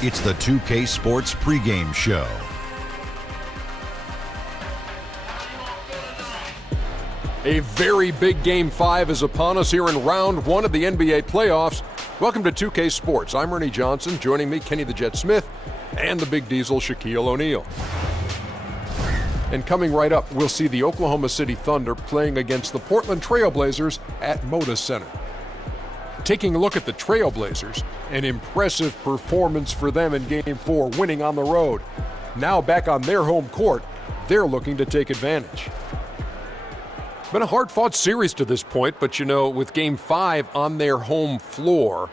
It's the 2K Sports Pregame Show. A very big Game 5 is upon us here in Round 1 of the NBA playoffs. Welcome to 2K Sports. I'm Ernie Johnson. Joining me, Kenny the Jet Smith, and the Big Diesel, Shaquille O'Neal. And coming right up, we'll see the Oklahoma City Thunder playing against the Portland Trail Blazers at Moda Center. Taking a look at the Trail Blazers, an impressive performance for them in Game 4, winning on the road. Now back on their home court, they're looking to take advantage. Been a hard-fought series to this point, but with Game 5 on their home floor,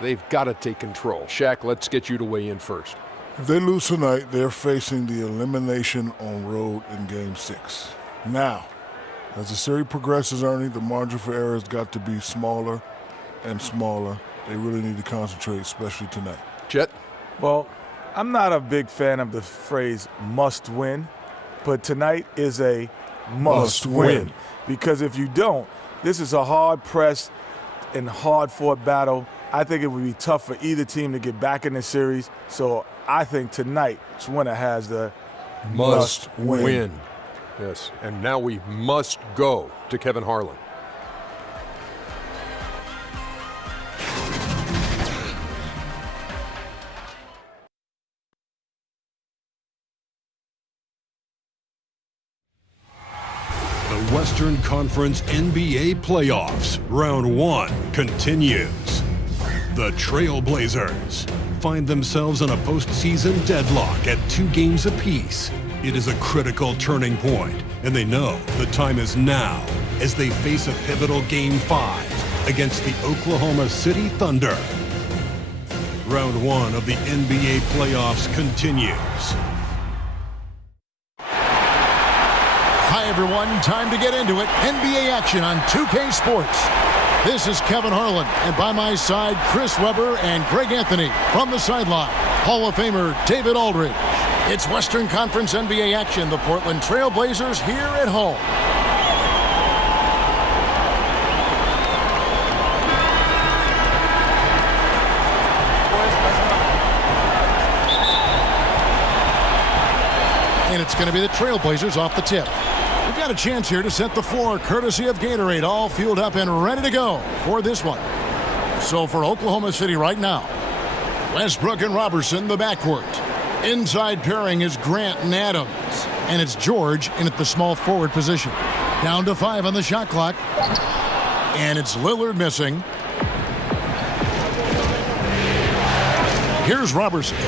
they've got to take control. Shaq, let's get you to weigh in first. If they lose tonight, they're facing the elimination on road in Game 6. Now, as the series progresses, Ernie, the margin for error has got to be smaller and smaller. They really need to concentrate, especially tonight. Jet? Well, I'm not a big fan of the phrase must win, but tonight is a must win. Because if you don't, this is a hard-pressed and hard-fought battle. I think it would be tough for either team to get back in the series. So I think tonight's winner has the must win. Yes, and now we must go to Kevin Harlan. Western Conference NBA Playoffs, Round 1 continues. The Trailblazers find themselves in a postseason deadlock at 2 games apiece. It is a critical turning point, and they know the time is now as they face a pivotal Game 5 against the Oklahoma City Thunder. Round 1 of the NBA Playoffs continues. Hi, everyone. Time to get into it. NBA action on 2K Sports. This is Kevin Harlan, and by my side, Chris Webber and Greg Anthony. From the sideline, Hall of Famer David Aldridge. It's Western Conference NBA action. The Portland Trail Blazers here at home. And it's going to be the Trail Blazers off the tip. We've got a chance here to set the floor, courtesy of Gatorade, all fueled up and ready to go for this one. So for Oklahoma City right now, Westbrook and Robertson, the backcourt. Inside pairing is Grant and Adams. And it's George in at the small forward position. Down to 5 on the shot clock. And it's Lillard missing. Here's Robertson.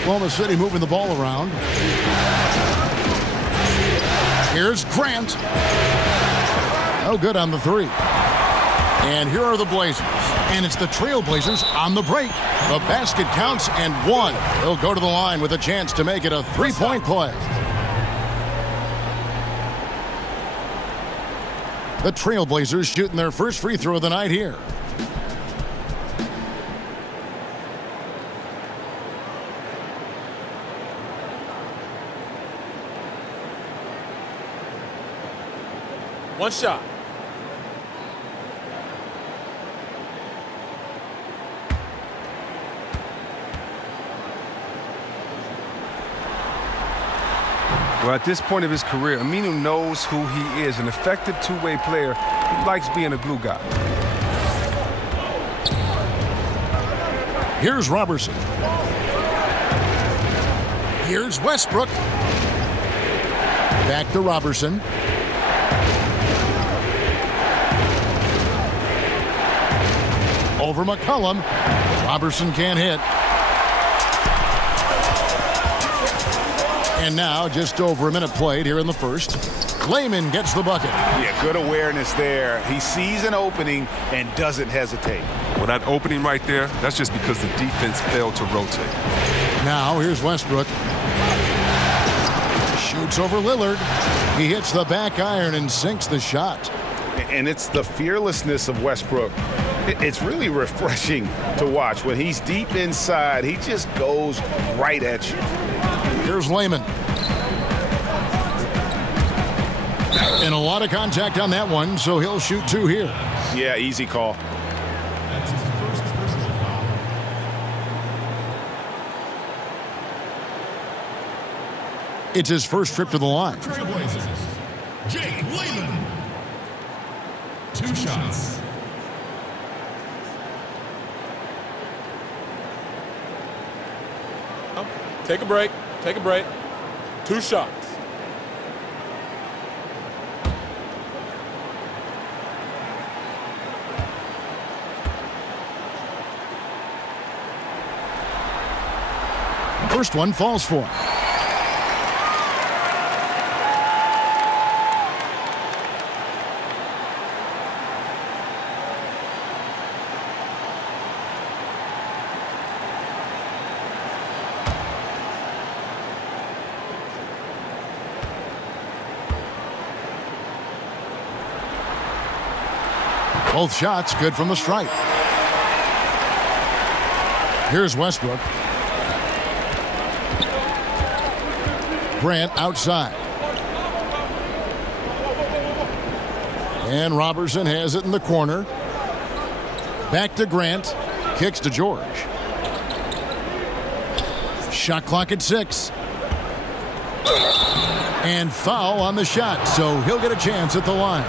Oklahoma City moving the ball around. Here's Grant. No good on the 3. And here are the Blazers. And it's the Trail Blazers on the break. The basket counts and 1. They'll go to the line with a chance to make it a 3-point play. The Trail Blazers shooting their first free throw of the night here. One shot. Well, at this point of his career, Aminu knows who he is, an effective two-way player who likes being a glue guy. Here's Robertson. Here's Westbrook. Back to Robertson. Over McCollum. Robertson can't hit. And now just over a minute played here in the first. Layman gets the bucket. Yeah, good awareness there. He sees an opening and doesn't hesitate. Well, that opening right there, that's just because the defense failed to rotate. Now here's Westbrook. Shoots over Lillard. He hits the back iron and sinks the shot. And it's the fearlessness of Westbrook. It's really refreshing to watch. When he's deep inside, he just goes right at you. Here's Layman. And a lot of contact on that one, so he'll shoot 2 here. Yeah, easy call. It's his first trip to the line. Trailblazers, Jake Layman. 2 shots. Take a break. Take a break. 2 shots. First one falls for him. Both shots good from the stripe. Here's Westbrook. Grant outside. And Robertson has it in the corner. Back to Grant. Kicks to George. Shot clock at 6. And foul on the shot, so he'll get a chance at the line.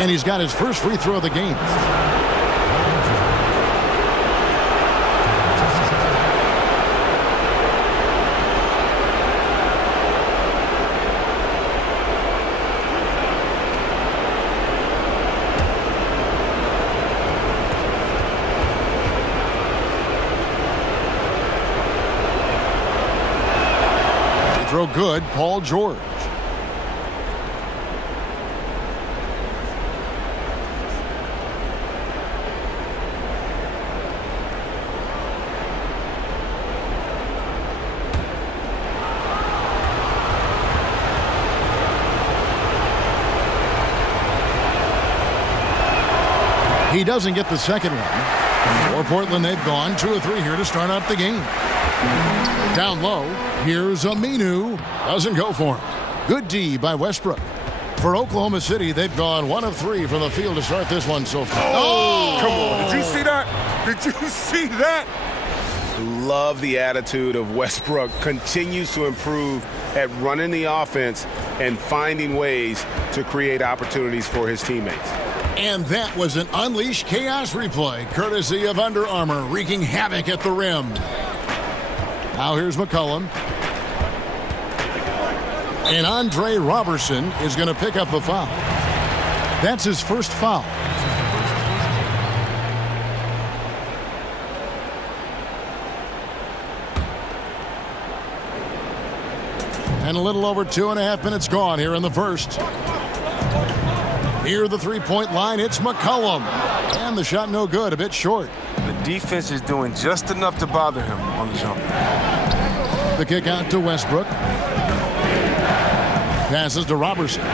And he's got his first free throw of the game. Throw good, Paul George. He doesn't get the second one. For Portland, they've gone 2 of 3 here to start out the game. Down low, here's Aminu. Doesn't go for him. Good D by Westbrook. For Oklahoma City, they've gone 1 of 3 from the field to start this one so far. Oh! Come on. Did you see that? Did you see that? Love the attitude of Westbrook. Continues to improve at running the offense and finding ways to create opportunities for his teammates. And that was an Unleash Chaos replay, courtesy of Under Armour, wreaking havoc at the rim. Now here's McCollum. And Andre Robertson is going to pick up a foul. That's his first foul. And a little over 2.5 minutes gone here in the first. Near the three-point line, it's McCollum. And the shot no good, a bit short. The defense is doing just enough to bother him on the jump. The kick out to Westbrook. Passes to Robertson.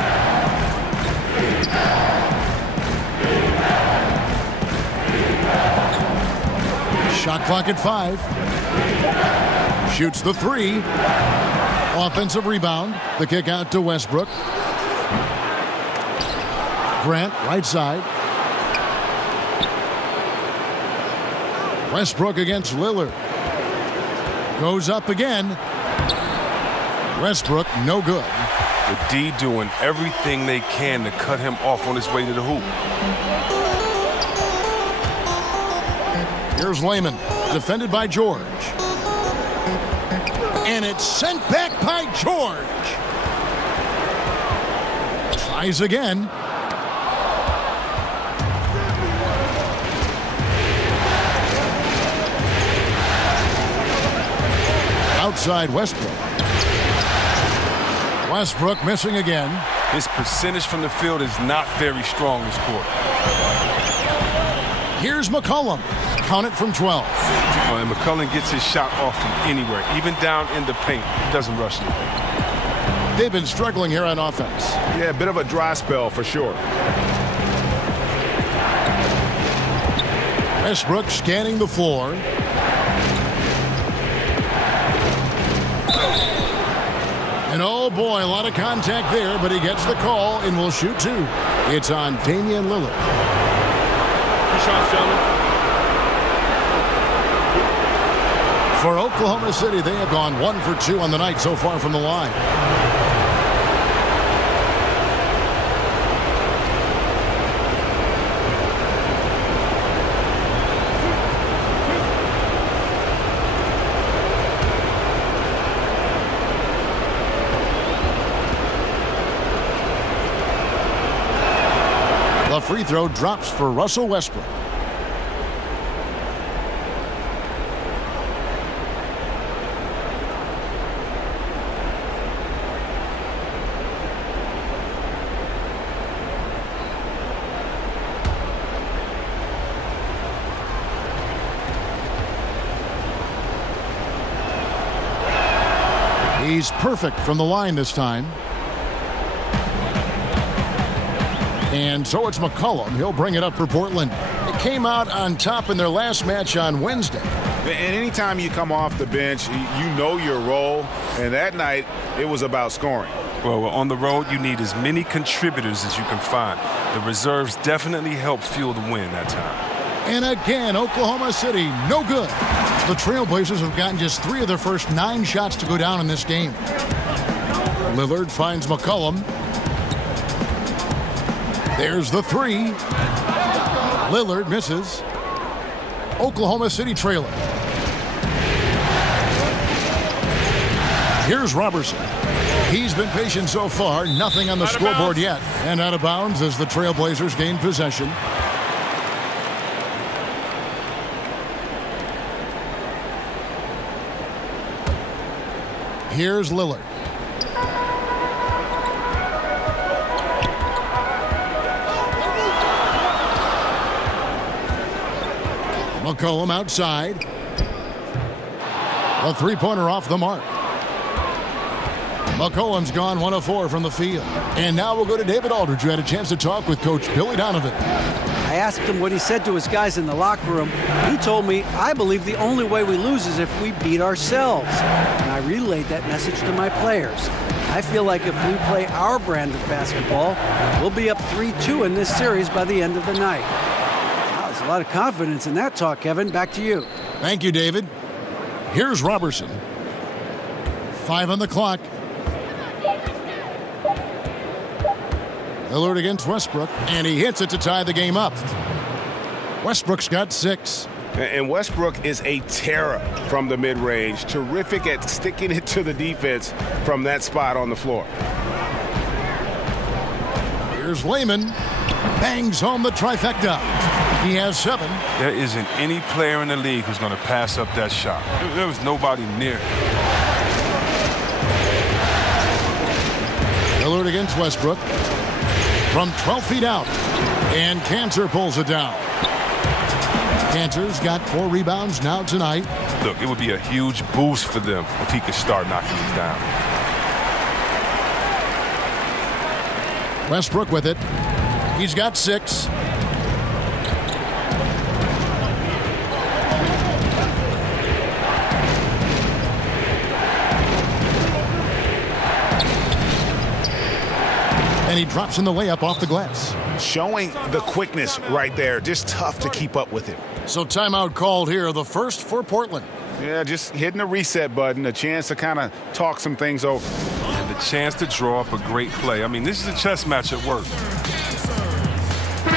Shot clock at 5. Shoots the 3. Offensive rebound. The kick out to Westbrook. Grant, right side. Westbrook against Lillard. Goes up again. Westbrook, no good. The D doing everything they can to cut him off on his way to the hoop. Here's Layman, defended by George. And it's sent back by George. Tries again. Outside Westbrook. Westbrook missing again. His percentage from the field is not very strong this quarter. Here's McCollum. Count it from 12. And McCollum gets his shot off from anywhere, even down in the paint. He doesn't rush anything. They've been struggling here on offense. Yeah, a bit of a dry spell for sure. Westbrook scanning the floor. And oh boy, a lot of contact there, but he gets the call and will shoot 2. It's on Damian Lillard. 2 shots, gentlemen. For Oklahoma City, they have gone 1 for 2 on the night so far from the line. The free throw drops for Russell Westbrook. He's perfect from the line this time. And so it's McCollum. He'll bring it up for Portland. It came out on top in their last match on Wednesday. And anytime you come off the bench, you know your role. And that night, it was about scoring. Well, on the road, you need as many contributors as you can find. The reserves definitely helped fuel the win that time. And again, Oklahoma City, no good. The Trailblazers have gotten just 3 of their first 9 shots to go down in this game. Lillard finds McCollum. There's the 3. Lillard misses. Oklahoma City trailing. Here's Robertson. He's been patient so far. Nothing on the scoreboard yet. And out of bounds as the Trailblazers gain possession. Here's Lillard. McCollum outside. A three-pointer off the mark. McCollum's gone 1 of 4 from the field. And now we'll go to David Aldridge, who had a chance to talk with Coach Billy Donovan. I asked him what he said to his guys in the locker room. He told me, I believe the only way we lose is if we beat ourselves. And I relayed that message to my players. I feel like if we play our brand of basketball, we'll be up 3-2 in this series by the end of the night. Wow, there's a lot of confidence in that talk, Kevin. Back to you. Thank you, David. Here's Robertson. 5 on the clock. Lillard against Westbrook, and he hits it to tie the game up. Westbrook's got 6. And Westbrook is a terror from the mid-range. Terrific at sticking it to the defense from that spot on the floor. Here's Layman. Bangs home the trifecta. He has 7. There isn't any player in the league who's going to pass up that shot. There was nobody near. Lillard against Westbrook. From 12 feet out. And Cantor pulls it down. Cantor's got 4 rebounds now tonight. Look, it would be a huge boost for them if he could start knocking these down. Westbrook with it. He's got 6. And he drops in the layup off the glass. Showing the quickness right there. Just tough to keep up with him. So timeout called here, the first for Portland. Yeah, just hitting the reset button, a chance to kind of talk some things over. And the chance to draw up a great play. I mean, this is a chess match at work.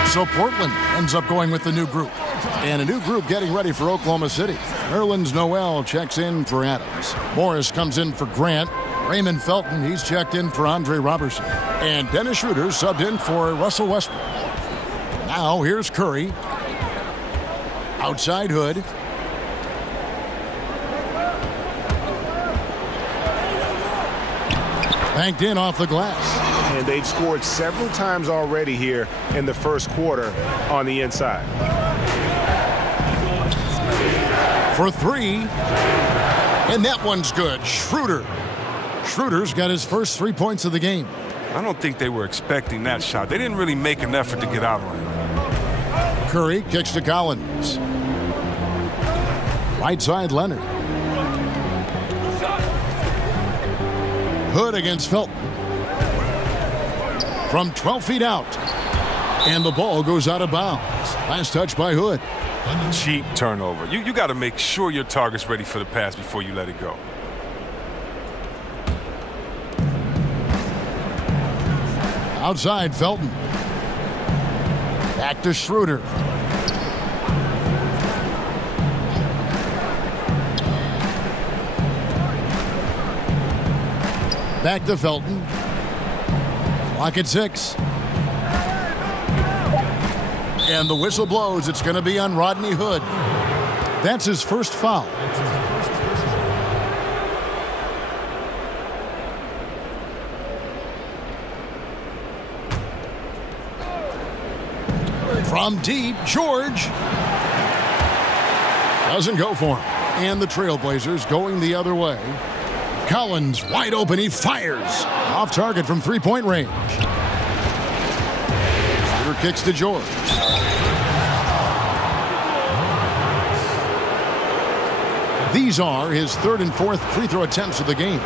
So Portland ends up going with the new group. And a new group getting ready for Oklahoma City. Nerlens Noel checks in for Adams. Morris comes in for Grant. Raymond Felton, he's checked in for Andre Robertson. And Dennis Schroeder subbed in for Russell Westbrook. Now here's Curry. Outside Hood. Banked in off the glass. And they've scored several times already here in the first quarter on the inside. For 3. And that one's good. Schroeder. Schroeder's got his first 3 points of the game. I don't think they were expecting that shot. They didn't really make an effort to get out on him. Curry kicks to Collins. Right side Leonard. Hood against Felton. From 12 feet out. And the ball goes out of bounds. Last touch by Hood. Cheap turnover. You got to make sure your target's ready for the pass before you let it go. Outside, Felton. Back to Schroeder. Back to Felton. Clock at 6. And the whistle blows. It's going to be on Rodney Hood. That's his first foul. From deep, George. Doesn't go for him. And the Trailblazers going the other way. Collins wide open. He fires. Off target from three-point range. Shooter kicks to George. These are his third and fourth free throw attempts of the game.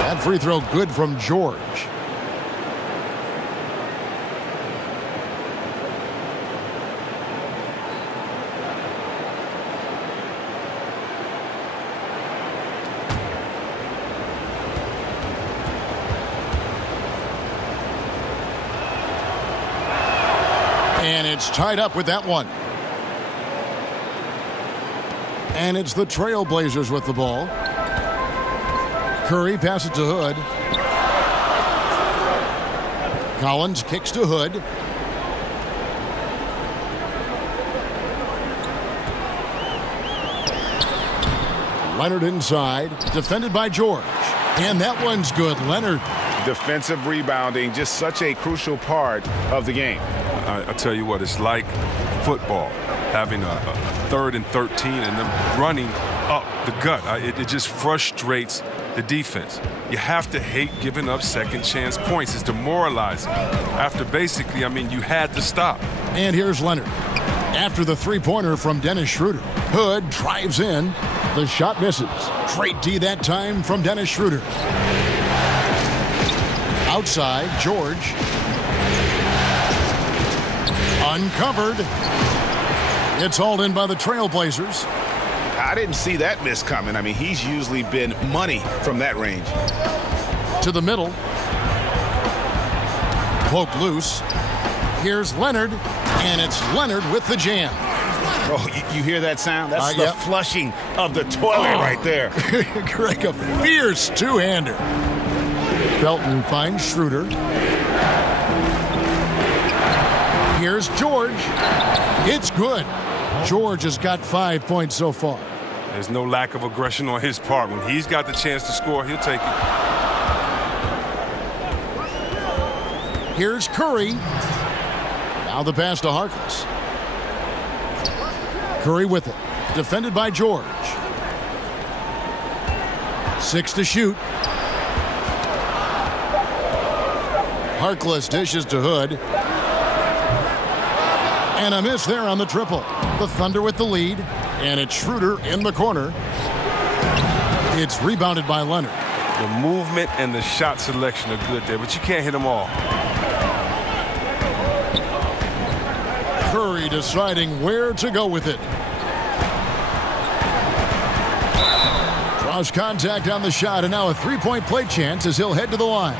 That free throw good from George. And it's tied up with that one. And it's the Trailblazers with the ball. Curry passes to Hood. Collins kicks to Hood. Leonard inside, defended by George. And that one's good. Leonard. Defensive rebounding, just such a crucial part of the game. I tell you what, it's like football, having a 3rd and 13 and then running up the gut. It just frustrates the defense. You have to hate giving up second chance points. It's demoralizing. After basically, you had to stop. And here's Leonard. After the three-pointer from Dennis Schroeder. Hood drives in. The shot misses. Great D that time from Dennis Schroeder. Outside, George. Uncovered. It's hauled in by the Trailblazers. I didn't see that miss coming. He's usually been money from that range. To the middle. Poked loose. Here's Leonard, and it's Leonard with the jam. Oh, you hear that sound? That's the flushing of the toilet right there. Greg, a fierce two-hander. Felton finds Schroeder. Here's George. It's good. George has got 5 points so far. There's no lack of aggression on his part. When he's got the chance to score, he'll take it. Here's Curry. Now the pass to Harkless. Curry with it. Defended by George. 6 to shoot. Harkless dishes to Hood. And a miss there on the triple. The Thunder with the lead. And it's Schroeder in the corner. It's rebounded by Leonard. The movement and the shot selection are good there, but you can't hit them all. Curry deciding where to go with it. Draws contact on the shot, and now a three-point play chance as he'll head to the line.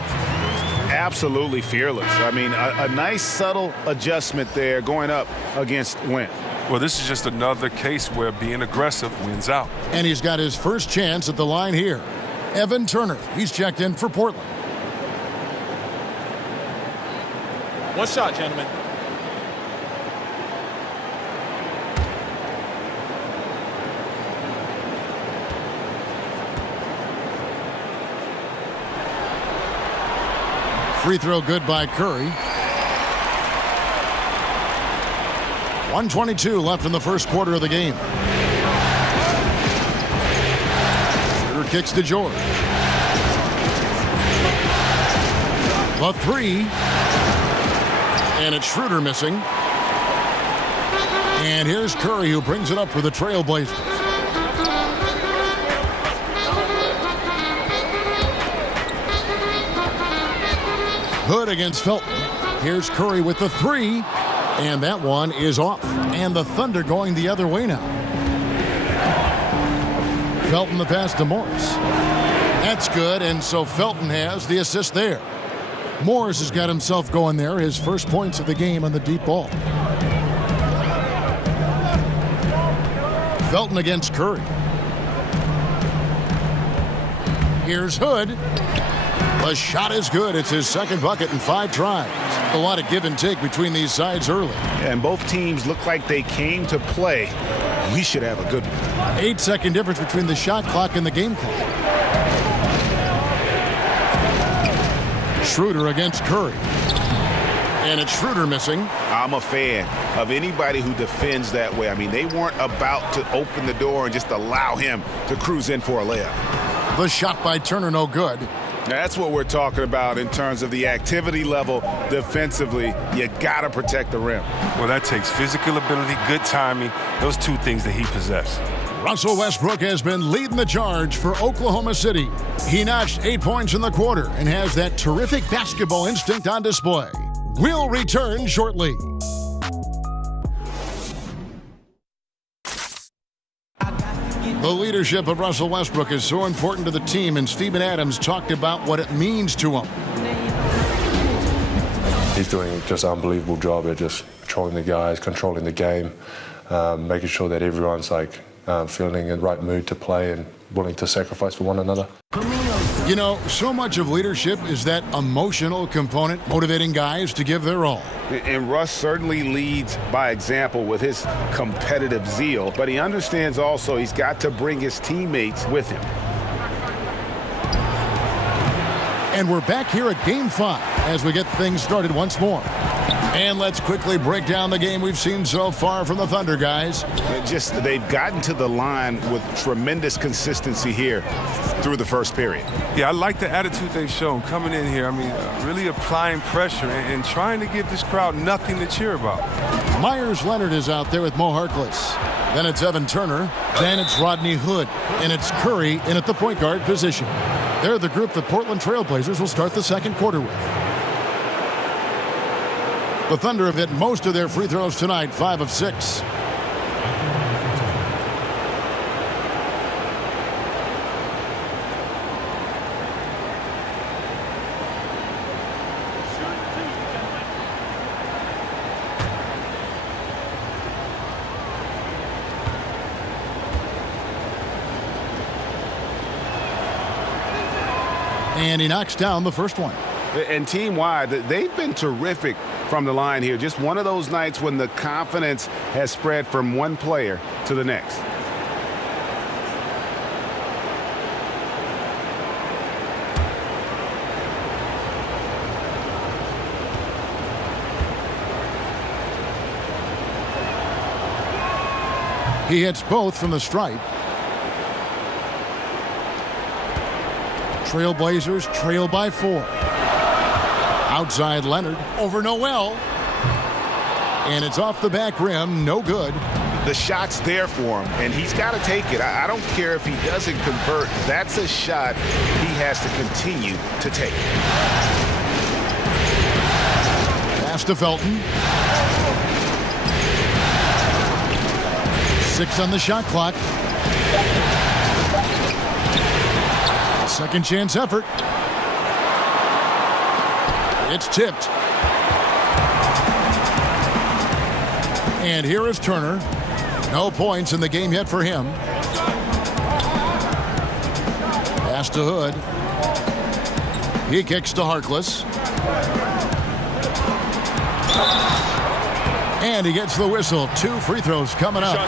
Absolutely fearless. A nice subtle adjustment there going up against Wynn. Well, this is just another case where being aggressive wins out. And he's got his first chance at the line here. Evan Turner, he's checked in for Portland. One shot, gentlemen. Free throw good by Curry. 1:22 left in the first quarter of the game. Schroeder kicks to George. The three. And it's Schroeder missing. And here's Curry, who brings it up for the Trailblazers. Hood against Felton. Here's Curry with the three. And that one is off. And the Thunder going the other way now. Felton the pass to Morris. That's good, and so Felton has the assist there. Morris has got himself going there, his first points of the game on the deep ball. Felton against Curry. Here's Hood. The shot is good. It's his second bucket in 5 tries. A lot of give and take between these sides early. Yeah, and both teams look like they came to play. We should have a good one. 8-second difference between the shot clock and the game clock. Schroeder against Curry. And it's Schroeder missing. I'm a fan of anybody who defends that way. I mean, they weren't about to open the door and just allow him to cruise in for a layup. The shot by Turner, no good. That's what we're talking about in terms of the activity level defensively. You got to protect the rim. Well, that takes physical ability, good timing, those two things that he possesses. Russell Westbrook has been leading the charge for Oklahoma City. He notched 8 points in the quarter and has that terrific basketball instinct on display. We'll return shortly. The leadership of Russell Westbrook is so important to the team, and Steven Adams talked about what it means to him. He's doing just an unbelievable job at just controlling the guys, controlling the game, making sure that everyone's feeling in the right mood to play and willing to sacrifice for one another. You know, so much of leadership is that emotional component, motivating guys to give their all. And Russ certainly leads by example with his competitive zeal, but he understands also he's got to bring his teammates with him. And we're back here at Game 5 as we get things started once more. And let's quickly break down the game we've seen so far from the Thunder, guys. They've gotten to the line with tremendous consistency here through the first period. Yeah, I like the attitude they've shown coming in here. I mean, really applying pressure and trying to give this crowd nothing to cheer about. Myers Leonard is out there with Mo Harkless. Then it's Evan Turner. Then it's Rodney Hood. And it's Curry in at the point guard position. They're the group the Portland Trailblazers will start the second quarter with. The Thunder have hit most of their free throws tonight, 5 of 6. And he knocks down the first one. And team-wide, they've been terrific from the line here. Just one of those nights when the confidence has spread from one player to the next. He hits both from the stripe. Trailblazers trail by 4. Outside Leonard over Noel. And it's off the back rim, no good. The shot's there for him, and he's got to take it. I don't care if he doesn't convert. That's a shot he has to continue to take. Pass to Felton. 6 on the shot clock. Second chance effort. It's tipped. And here is Turner. No points in the game yet for him. Pass to Hood. He kicks to Harkless. And he gets the whistle. 2 free throws coming up.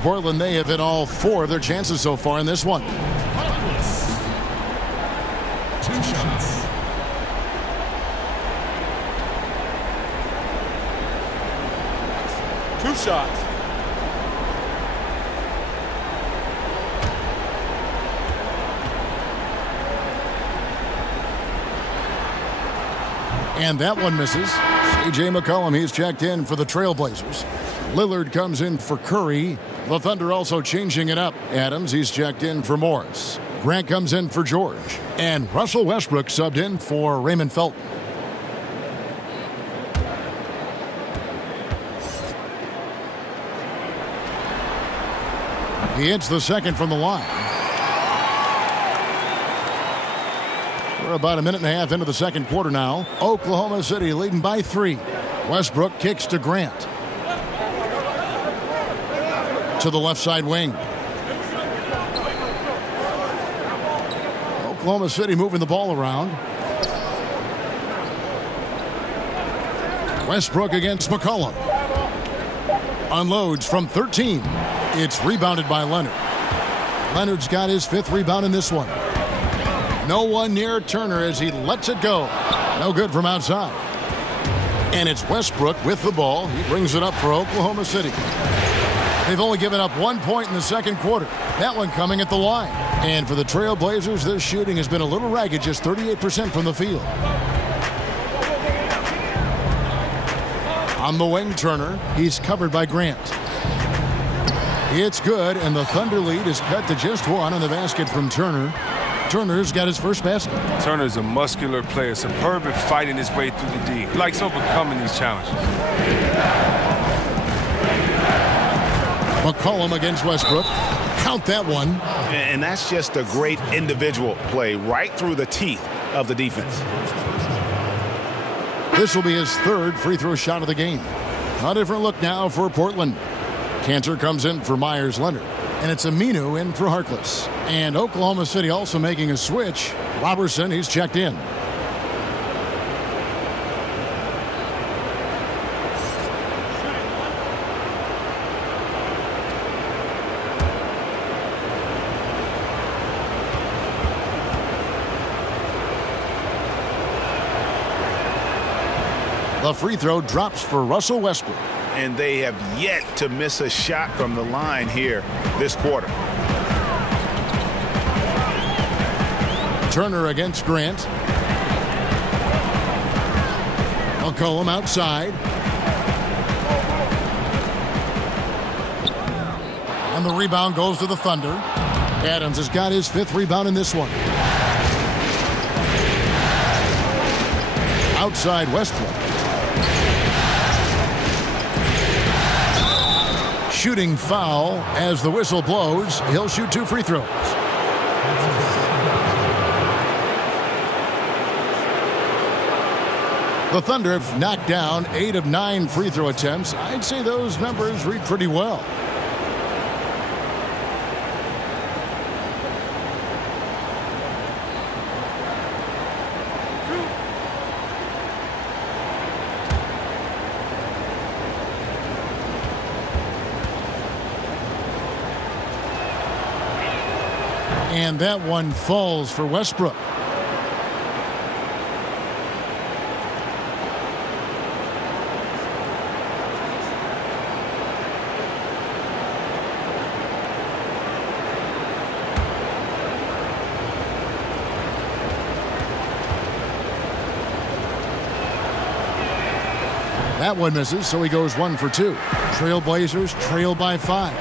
Portland, they have hit all 4 of their chances so far in this one. 2 shots. And that one misses. C.J. McCollum, he's checked in for the Trailblazers. Lillard comes in for Curry. The Thunder also changing it up. Adams, he's checked in for Morris. Grant comes in for George. And Russell Westbrook subbed in for Raymond Felton. He hits the second from the line. We're about a minute and a half into the second quarter now. Oklahoma City leading by 3. Westbrook kicks to Grant. To the left side wing. Oklahoma City moving the ball around. Westbrook against McCollum. Unloads from 13. It's rebounded by Leonard. Leonard's got his 5th rebound in this one. No one near Turner as he lets it go. No good from outside. And it's Westbrook with the ball. He brings it up for Oklahoma City. They've only given up 1 point in the second quarter. That one coming at the line. And for the Trailblazers, their shooting has been a little ragged, just 38% from the field. On the wing, Turner. He's covered by Grant. It's good, and the Thunder lead is cut to just 1 on the basket from Turner. Turner's got his first basket. Turner's a muscular player, superb at fighting his way through the D. He likes overcoming these challenges. McCollum against Westbrook. Count that one. And that's just a great individual play right through the teeth of the defense. This will be his 3rd free throw shot of the game. A different look now for Portland. Cantor comes in for Myers-Leonard. And it's Aminu in for Harkless. And Oklahoma City also making a switch. Robertson, he's checked in. The free throw drops for Russell Westbrook. And they have yet to miss a shot from the line here this quarter. Turner against Grant. McCollum outside. And the rebound goes to the Thunder. Adams has got his 5th rebound in this one. Outside Westbrook. Shooting foul as the whistle blows. He'll shoot 2 free throws. The Thunder have knocked down 8 of 9 free throw attempts. I'd say those numbers read pretty well. And that one falls for Westbrook. That one misses, so he goes 1 for 2. Trailblazers trail by 5.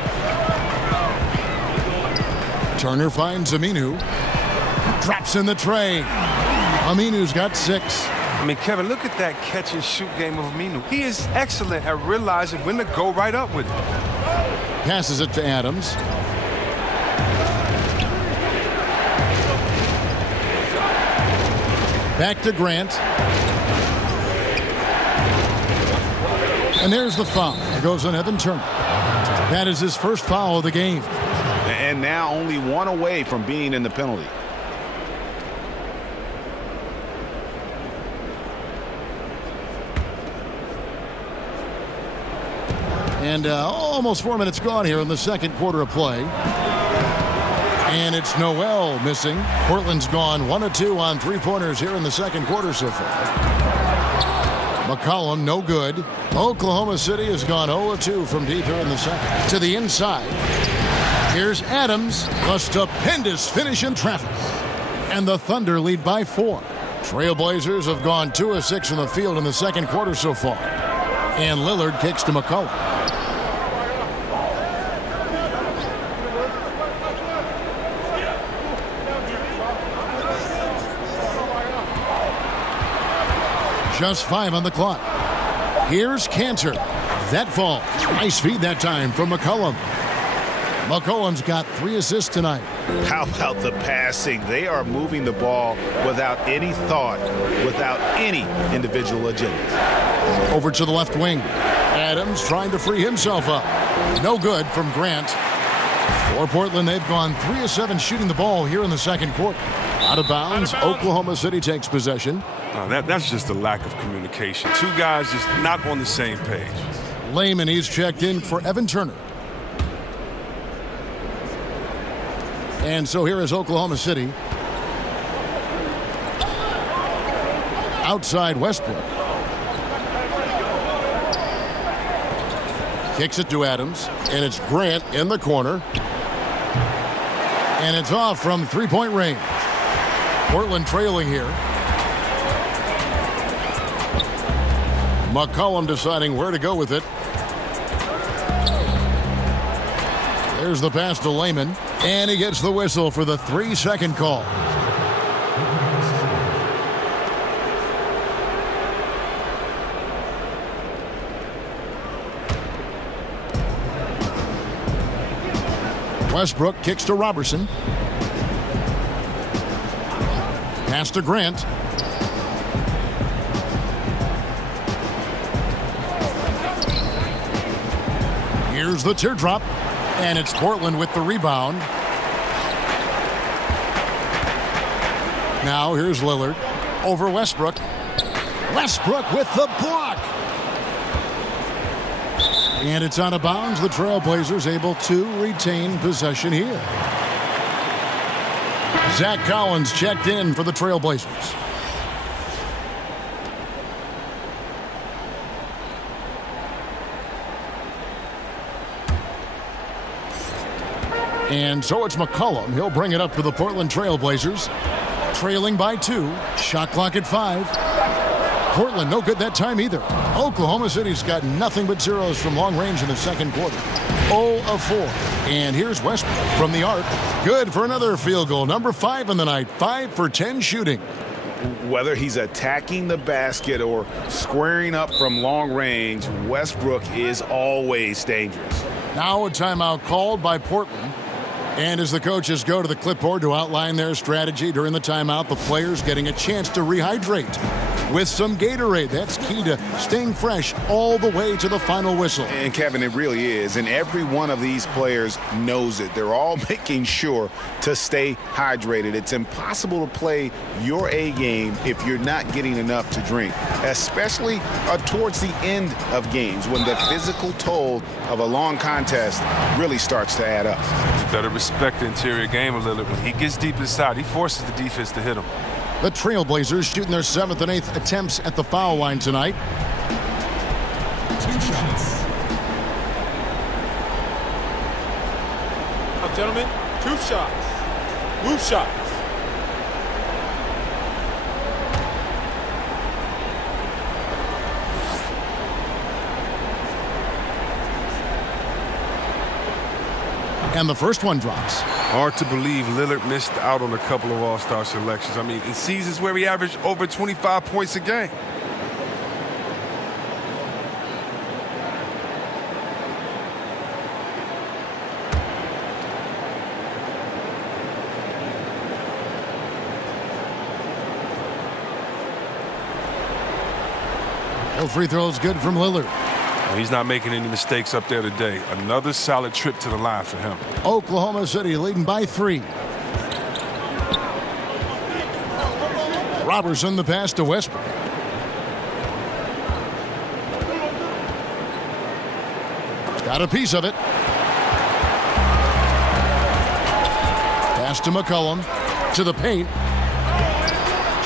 Turner finds Aminu. Drops in the tray. Aminu's got 6. I mean, Kevin, look at that catch and shoot game of Aminu. He is excellent at realizing when to go right up with it. Passes it to Adams. Back to Grant. And there's the foul. It goes on Evan Turner. That is his first foul of the game. And now only 1 away from being in the penalty. And almost 4 minutes gone here in the second quarter of play. And it's Noel missing. Portland's gone 1 of 2 on 3-pointers here in the second quarter so far. McCollum, no good. Oklahoma City has gone 0 of 2 from deep here in the second. To the inside. Here's Adams. A stupendous finish in traffic. And the Thunder lead by 4. Trailblazers have gone 2 of 6 from the field in the second quarter so far. And Lillard kicks to McCollum. Just 5 on the clock. Here's Cantor. That falls. Nice feed that time from McCollum. McCollum's got 3 assists tonight. How about the passing? They are moving the ball without any thought, without any individual agenda. Over to the left wing. Adams trying to free himself up. No good from Grant. For Portland, they've gone 3 of 7 shooting the ball here in the second quarter. Out of bounds, Oklahoma City takes possession. That's just a lack of communication. 2 guys just not on the same page. Layman, he's checked in for Evan Turner. And so here is Oklahoma City. Outside Westbrook. Kicks it to Adams. And it's Grant in the corner. And it's off from 3-point range. Portland trailing here. McCollum deciding where to go with it. There's the pass to Layman. And he gets the whistle for the 3-second call. Westbrook kicks to Robertson. Pass to Grant. Here's the teardrop. And it's Portland with the rebound. Now here's Lillard over Westbrook. Westbrook with the block. And it's out of bounds. The Trailblazers able to retain possession here. Zach Collins checked in for the Trailblazers. And so it's McCollum. He'll bring it up for the Portland Trailblazers. Trailing by 2. Shot clock at 5. Portland no good that time either. Oklahoma City's got nothing but zeros from long range in the second quarter. 0 of 4. And here's Westbrook from the arc. Good for another field goal. Number 5 in the night. 5 for 10 shooting. Whether he's attacking the basket or squaring up from long range, Westbrook is always dangerous. Now a timeout called by Portland. And as the coaches go to the clipboard to outline their strategy during the timeout, the players getting a chance to rehydrate with some Gatorade. That's key to staying fresh all the way to the final whistle. And Kevin, it really is. And every one of these players knows it. They're all making sure to stay hydrated. It's impossible to play your A game if you're not getting enough to drink, especially towards the end of games when the physical toll of a long contest really starts to add up. You better respect the interior game a little. When he gets deep inside, he forces the defense to hit him. The Trailblazers shooting their 7th and 8th attempts at the foul line tonight. 2 shots. Now, gentlemen, 2 shots. Move shots. And the first one drops. Hard to believe Lillard missed out on a couple of all-star selections. I mean, in seasons where he averaged over 25 points a game. No free throws good from Lillard. He's not making any mistakes up there today. Another solid trip to the line for him. Oklahoma City leading by 3. Robertson the pass to Westbrook. Got a piece of it. Pass to McCollum. To the paint.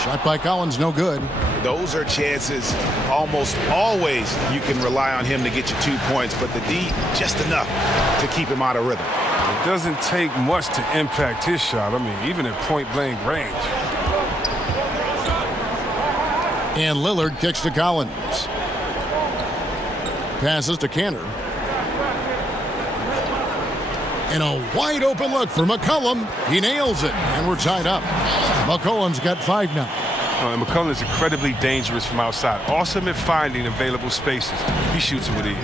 Shot by Collins, no good. Those are chances almost always you can rely on him to get you 2 points, but the D just enough to keep him out of rhythm. It doesn't take much to impact his shot. I mean, even at point-blank range. And Lillard kicks to Collins. Passes to Cantor. And a wide open look for McCollum. He nails it, and we're tied up. McCollum's got 5 now. McCollum is incredibly dangerous from outside. Awesome at finding available spaces. He shoots it with ease.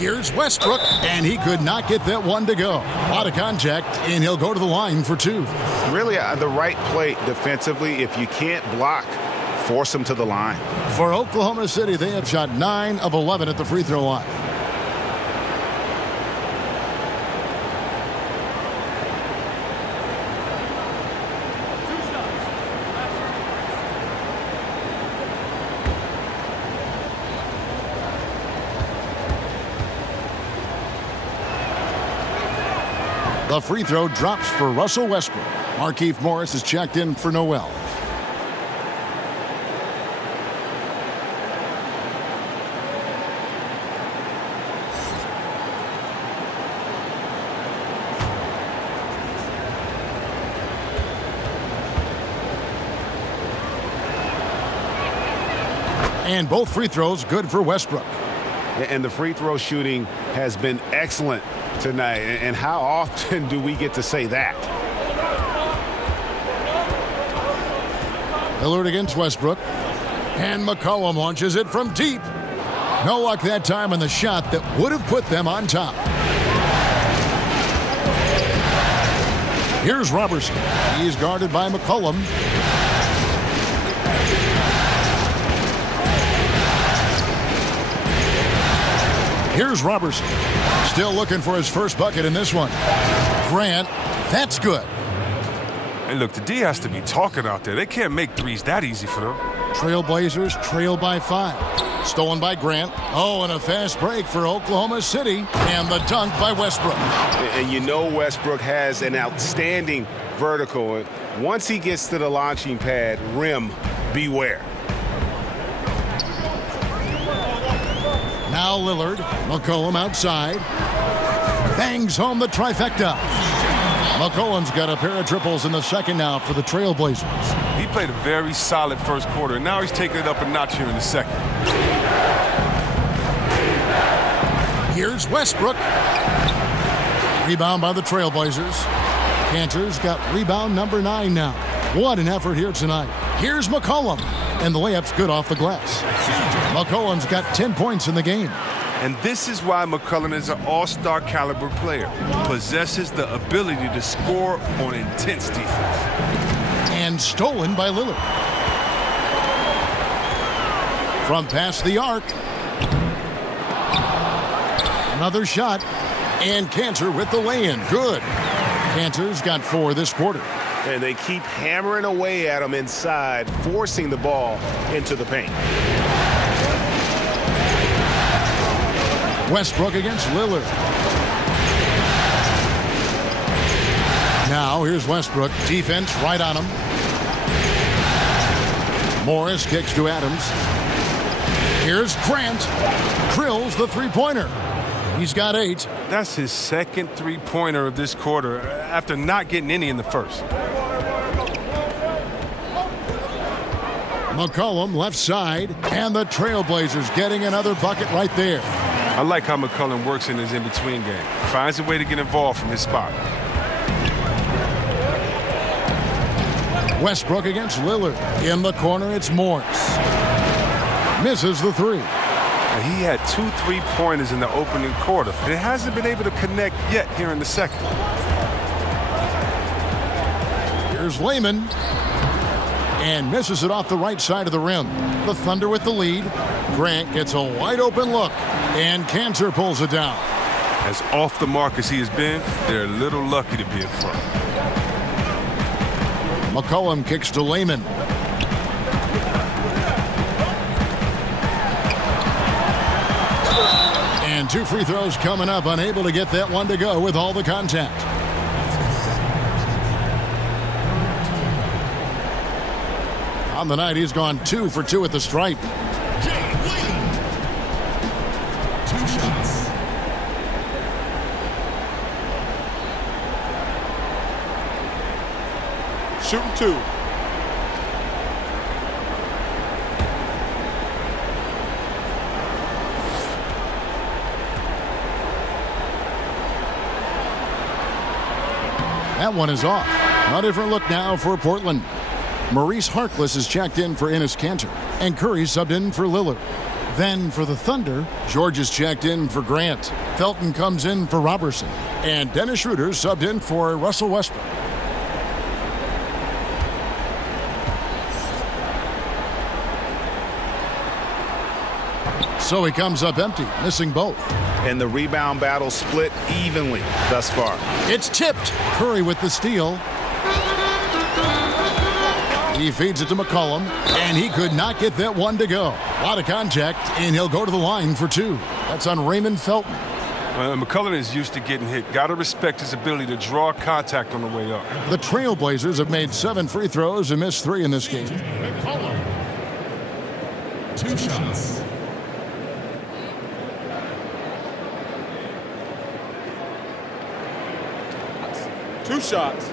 Here's Westbrook, and he could not get that one to go. A lot of contact, and he'll go to the line for 2. Really the right play defensively. If you can't block, force them to the line. For Oklahoma City, they have shot 9 of 11 at the free throw line. The free throw drops for Russell Westbrook. Markieff Morris is checked in for Noel. And both free throws good for Westbrook. And the free throw shooting has been excellent tonight. And how often do we get to say that? Lillard against Westbrook. And McCollum launches it from deep. No luck that time on the shot that would have put them on top. Here's Robertson. He's guarded by McCollum. Here's Robertson. Still looking for his first bucket in this one. Grant, that's good. And look, the D has to be talking out there. They can't make threes that easy for them. Trailblazers trail by 5. Stolen by Grant. Oh, and a fast break for Oklahoma City. And the dunk by Westbrook. And you know Westbrook has an outstanding vertical. Once he gets to the launching pad, rim, beware. Now Lillard. McCollum outside. Bangs home the trifecta. McCollum's got a pair of triples in the second now for the Trailblazers. He played a very solid first quarter. Now he's taking it up a notch here in the second. Here's Westbrook. Rebound by the Trailblazers. Cantor's got rebound number 9 now. What an effort here tonight. Here's McCollum. And the layup's good off the glass. McCollum's got 10 points in the game. And this is why McCollum is an all-star caliber player. Possesses the ability to score on intense defense. And stolen by Lillard. From past the arc. Another shot. And Cantor with the lay-in. Good. Cantor's got 4 this quarter. And they keep hammering away at him inside, forcing the ball into the paint. Westbrook against Lillard. Now here's Westbrook. Defense right on him. Morris kicks to Adams. Here's Grant. Drills the three-pointer. He's got 8. That's his second three-pointer of this quarter after not getting any in the first. McCollum left side, and the Trailblazers getting another bucket right there. I like how McCollum works in his in-between game. Finds a way to get involved from his spot. Westbrook against Lillard. In the corner, it's Morris. Misses the 3. He had 2 3-pointers in the opening quarter. It hasn't been able to connect yet here in the second. Here's Layman. And misses it off the right side of the rim. The Thunder with the lead. Grant gets a wide open look. And Cantor pulls it down. As off the mark as he has been, they're a little lucky to be in front. McCollum kicks to Layman. And 2 free throws coming up. Unable to get that one to go with all the contact. On the night, he's gone 2 for 2 at the stripe. 2 shots. Shooting 2. That one is off. A different look now for Portland. Maurice Harkless is checked in for Enes Kanter, and Curry subbed in for Lillard. Then for the Thunder, George is checked in for Grant. Felton comes in for Robertson, and Dennis Schroeder subbed in for Russell Westbrook. So he comes up empty, missing both. And the rebound battle split evenly thus far. It's tipped. Curry with the steal. He feeds it to McCollum, and he could not get that one to go. A lot of contact, and he'll go to the line for two. That's on Raymond Felton. McCullough is used to getting hit. Got to respect his ability to draw contact on the way up. The Trailblazers have made 7 free throws and missed 3 in this game. McCollum. 2 shots. Two shots.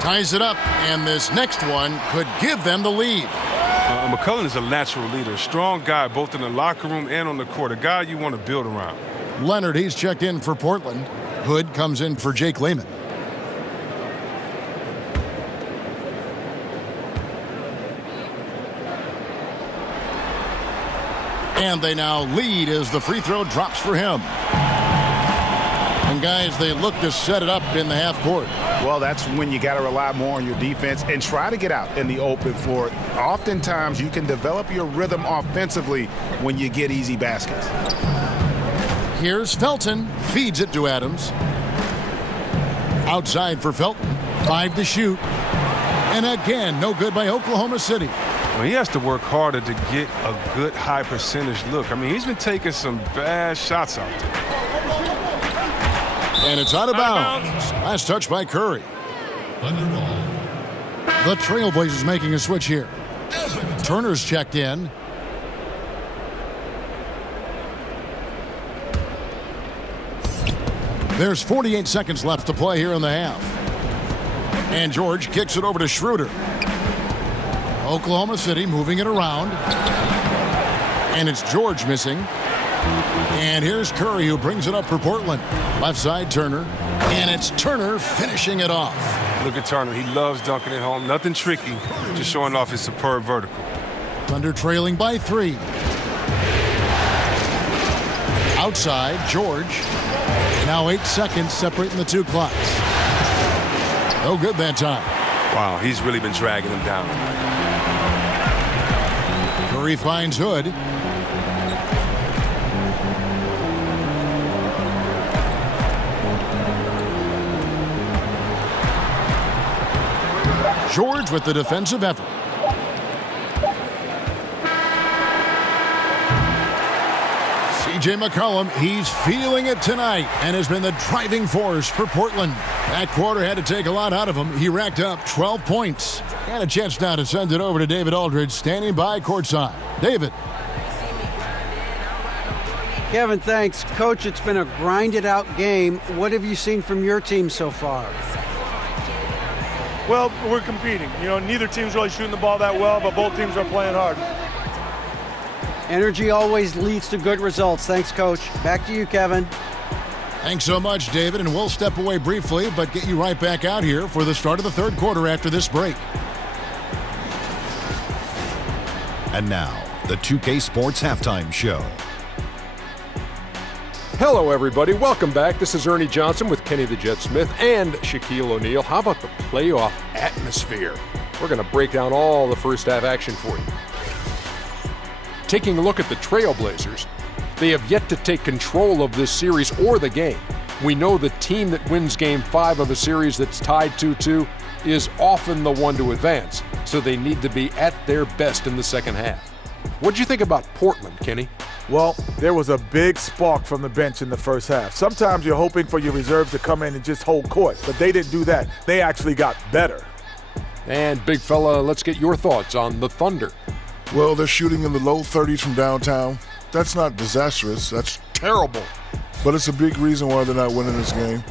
Ties it up, and this next one could give them the lead. McCullough is a natural leader, strong guy both in the locker room and on the court, a guy you want to build around. Leonard, he's checked in for Portland. Hood comes in for Jake Layman. And they now lead as the free throw drops for him. And guys, they look to set it up in the half court. Well, that's when you got to rely more on your defense and try to get out in the open floor. Oftentimes, you can develop your rhythm offensively when you get easy baskets. Here's Felton. Feeds it to Adams. Outside for Felton. 5 to shoot. And again, no good by Oklahoma City. Well, he has to work harder to get a good high percentage look. I mean, he's been taking some bad shots out there. And it's out of bounds. Last touch by Curry. The Trailblazers making a switch here. Turner's checked in. There's 48 seconds left to play here in the half. And George kicks it over to Schroeder. Oklahoma City moving it around. And it's George missing. And here's Curry, who brings it up for Portland. Left side, Turner. And it's Turner finishing it off. Look at Turner. He loves dunking it home. Nothing tricky, just showing off his superb vertical. Thunder trailing by 3. Outside, George. Now 8 seconds separating the two clocks. No good that time. Wow, he's really been dragging him down tonight. Curry finds Hood. George with the defensive effort. C.J. McCollum, he's feeling it tonight and has been the driving force for Portland. That quarter had to take a lot out of him. He racked up 12 points. And a chance now to send it over to David Aldridge, standing by courtside. David. Kevin, thanks. Coach, it's been a grinded-out game. What have you seen from your team so far? Well, we're competing. You know, neither team's really shooting the ball that well, but both teams are playing hard. Energy always leads to good results. Thanks, Coach. Back to you, Kevin. Thanks so much, David, and we'll step away briefly, but get you right back out here for the start of the third quarter after this break. And now, the 2K Sports Halftime Show. Hello, everybody. Welcome back. This is Ernie Johnson with Kenny the Jet Smith and Shaquille O'Neal. How about the playoff atmosphere? We're going to break down all the first half action for you. Taking a look at the Trailblazers, they have yet to take control of this series or the game. We know the team that wins Game 5 of a series that's tied 2-2 is often the one to advance, so they need to be at their best in the second half. What'd you think about Portland, Kenny? Well, there was a big spark from the bench in the first half. Sometimes you're hoping for your reserves to come in and just hold court, but they didn't do that. They actually got better. And big fella, let's get your thoughts on the Thunder. Well, they're shooting in the low 30s from downtown. That's not disastrous. That's terrible. But it's a big reason why they're not winning this game.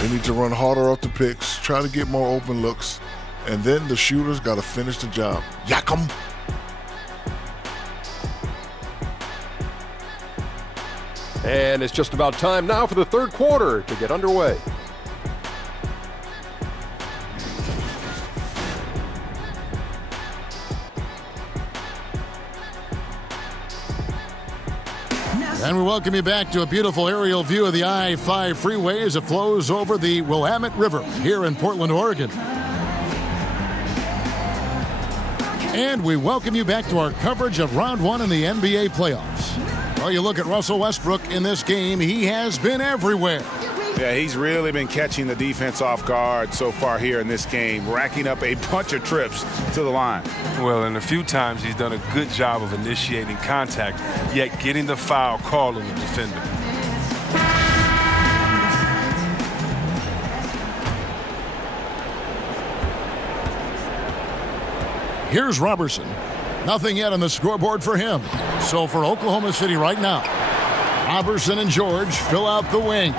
They need to run harder off the picks, try to get more open looks, and then the shooters got to finish the job. Yak 'em. And it's just about time now for the third quarter to get underway. And we welcome you back to a beautiful aerial view of the I-5 freeway as it flows over the Willamette River here in Portland, Oregon. And we welcome you back to our coverage of round one in the NBA playoffs. Well, you look at Russell Westbrook in this game, he has been everywhere. Yeah, he's really been catching the defense off guard so far here in this game, racking up a bunch of trips to the line. Well, and a few times he's done a good job of initiating contact, yet getting the foul called on the defender. Here's Robertson. Nothing yet on the scoreboard for him. So for Oklahoma City right now, Robertson and George fill out the wings.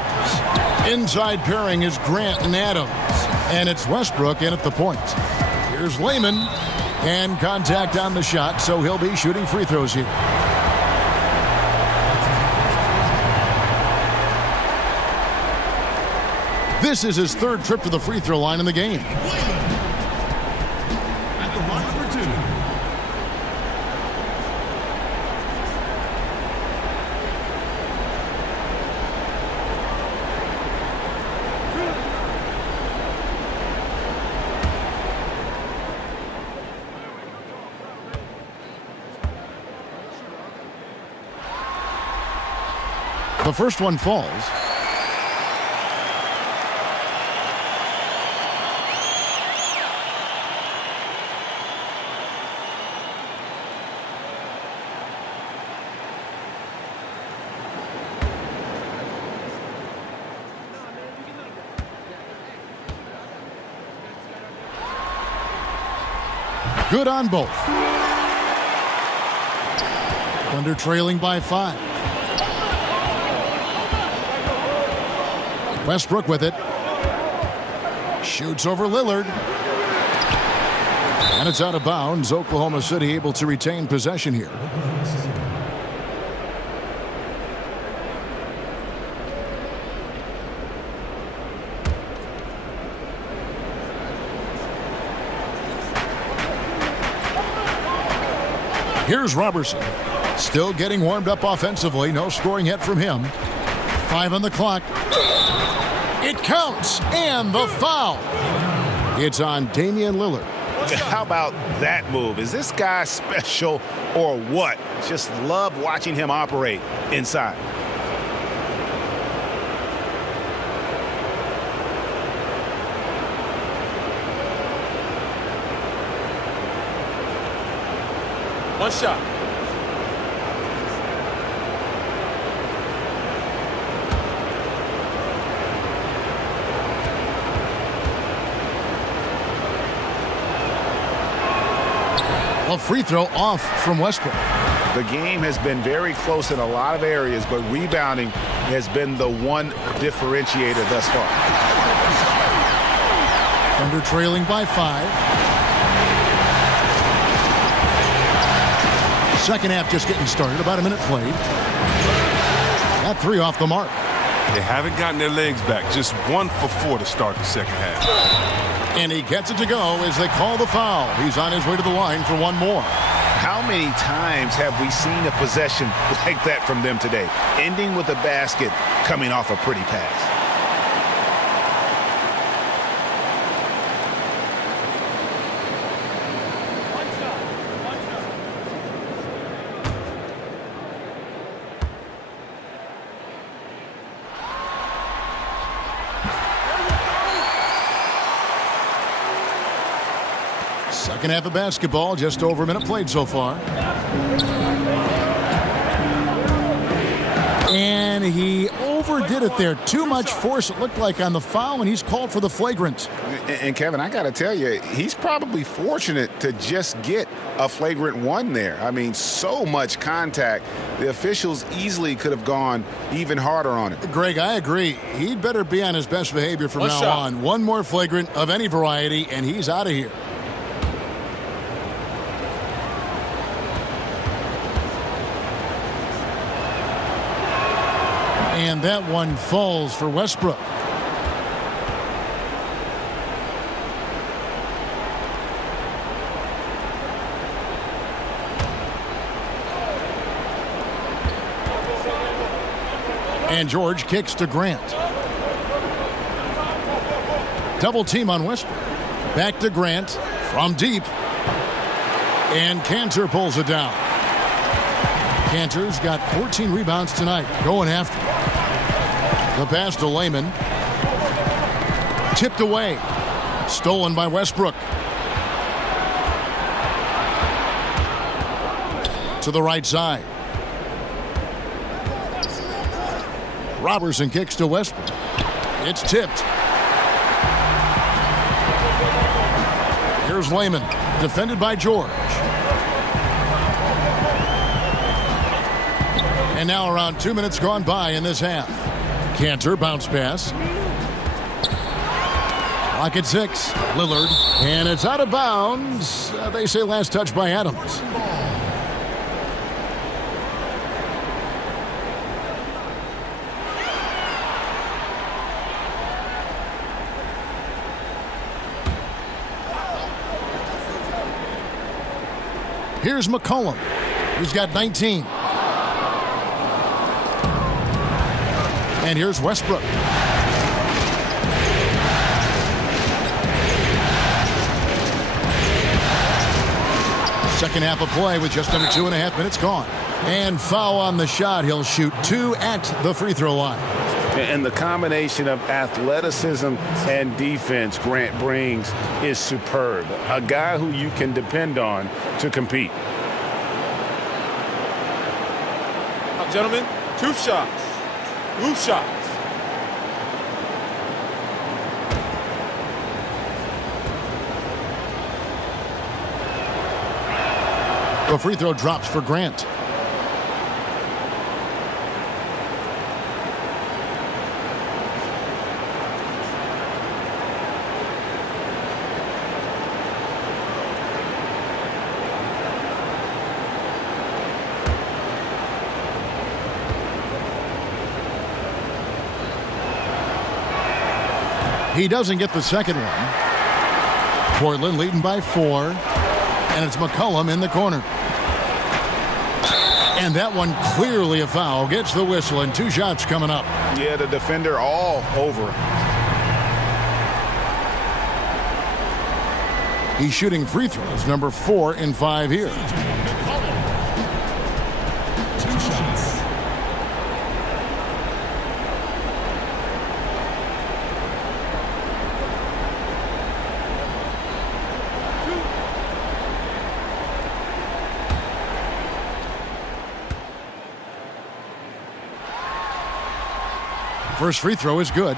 Inside pairing is Grant and Adams. And it's Westbrook in at the point. Here's Layman. And contact on the shot, so he'll be shooting free throws here. This is his third trip to the free throw line in the game. At the line for two. The first one falls. Good on both. Thunder trailing by 5. Westbrook with it. Shoots over Lillard. And it's out of bounds. Oklahoma City able to retain possession here. Here's Robertson. Still getting warmed up offensively. No scoring yet from him. 5 on the clock. It counts, and the foul. It's on Damian Lillard. How about that move? Is this guy special or what? Just love watching him operate inside. One shot. A free throw off from Westbrook. The game has been very close in a lot of areas, but rebounding has been the one differentiator thus far. Under trailing by 5. Second half just getting started. About a minute played. That 3 off the mark. They haven't gotten their legs back. Just 1 for 4 to start the second half. And he gets it to go as they call the foul. He's on his way to the line for one more. How many times have we seen a possession like that from them today? Ending with a basket, coming off a pretty pass. Second half of basketball, just over a minute played so far. And he overdid it there. Too much force, it looked like, on the foul, and he's called for the flagrant. And Kevin, I got to tell you, he's probably fortunate to just get a flagrant 1 there. I mean, so much contact. The officials easily could have gone even harder on it. Greg, I agree. He'd better be on his best behavior from now on. One more flagrant of any variety, and he's out of here. And that one falls for Westbrook. And George kicks to Grant. Double team on Westbrook. Back to Grant from deep. And Cantor pulls it down. Cantor's got 14 rebounds tonight. Going after it. The pass to Layman. Tipped away. Stolen by Westbrook. To the right side. Robertson kicks to Westbrook. It's tipped. Here's Layman, defended by George. And now around 2 minutes gone by in this half. Cantor, bounce pass. Clock at 6. Lillard, and it's out of bounds. They say last touch by Adams. Here's McCollum. He's got 19. And here's Westbrook. Second half of play with just under 2.5 minutes gone. And foul on the shot. He'll shoot 2 at the free throw line. And the combination of athleticism and defense Grant brings is superb. A guy who you can depend on to compete. Now, gentlemen, 2 shots. 2 shots. The free throw drops for Grant. He doesn't get the second one. Portland leading by 4. And it's McCollum in the corner. And that one clearly a foul. Gets the whistle and 2 shots coming up. Yeah, the defender all over him. He's shooting free throws, number 4 in 5 here. 2 shots. First free throw is good.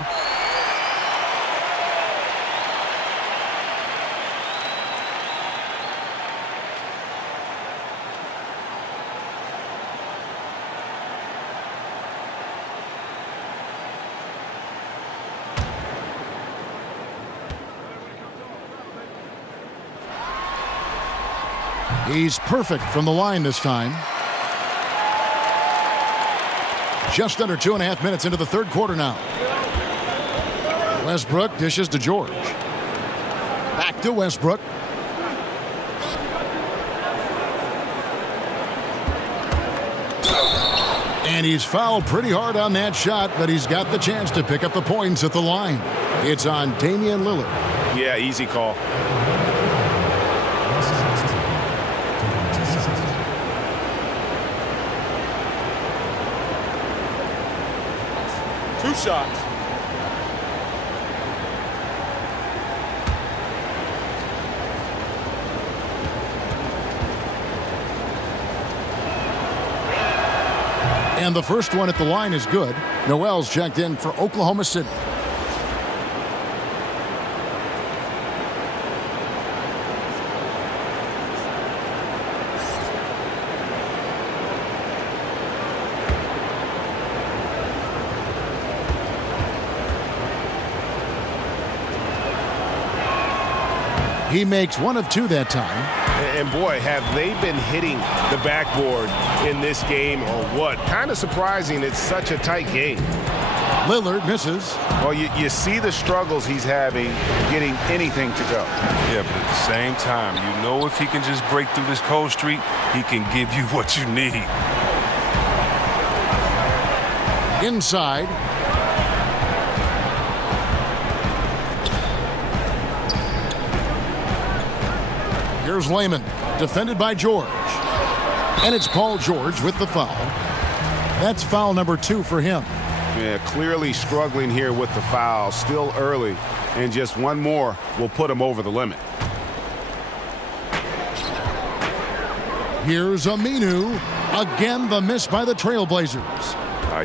He's perfect from the line this time. Just under 2.5 minutes into the third quarter now. Westbrook dishes to George. Back to Westbrook. And he's fouled pretty hard on that shot, but he's got the chance to pick up the points at the line. It's on Damian Lillard. Yeah, easy call. Two shots. And the first one at the line is good. Noel's checked in for Oklahoma City. He makes 1 of 2 that time. And boy, have they been hitting the backboard in this game or what? Kind of surprising it's such a tight game. Lillard misses. Well, you see the struggles he's having getting anything to go. Yeah, but at the same time, you know if he can just break through this cold streak, he can give you what you need. Inside. Here's Layman, defended by George. And it's Paul George with the foul. That's foul number 2 for him. Yeah, clearly struggling here with the foul. Still early, and just one more will put him over the limit. Here's Aminu. Again, the miss by the Trailblazers.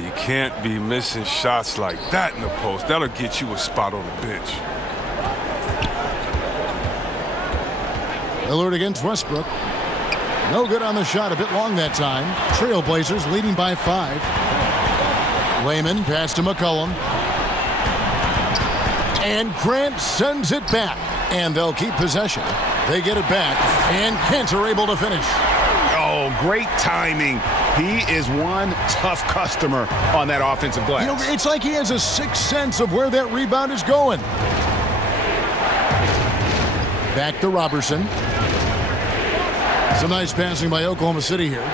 You can't be missing shots like that in the post. That'll get you a spot on the bench. Lillard against Westbrook. No good on the shot, a bit long that time. Trailblazers leading by 5. Layman pass to McCollum. And Grant sends it back. And they'll keep possession. They get it back. And Kanter able to finish. Oh, great timing. He is one tough customer on that offensive glass. You know, it's like he has a sixth sense of where that rebound is going. Back to Robertson. Some nice passing by Oklahoma City here.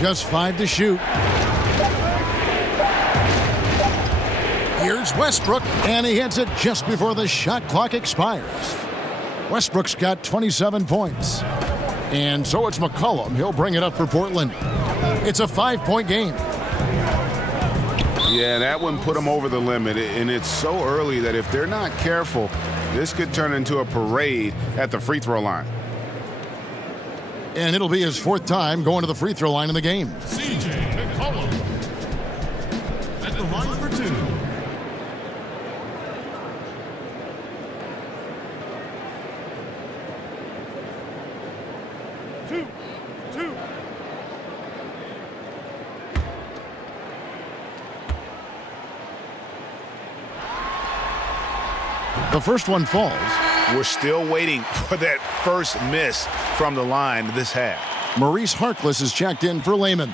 Just 5 to shoot. Here's Westbrook, and he hits it just before the shot clock expires. Westbrook's got 27 points. And so it's McCollum. He'll bring it up for Portland. It's a 5-point game. Yeah, that one put them over the limit, and it's so early that if they're not careful, this could turn into a parade at the free throw line. And it'll be his 4th time going to the free throw line in the game. C.J. McCollum at the line for 2. The first one falls. We're still waiting for that first miss from the line this half. Maurice Harkless is checked in for Layman.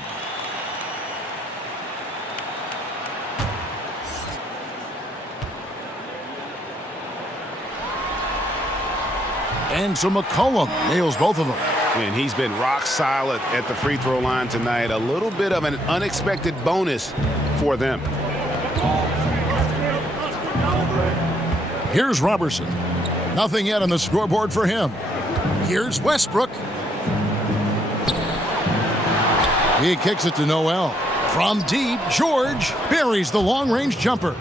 And so McCollum nails both of them. And he's been rock solid at the free throw line tonight. A little bit of an unexpected bonus for them. Here's Robertson. Nothing yet on the scoreboard for him. Here's Westbrook. He kicks it to Noel. From deep, George buries the long-range jumper.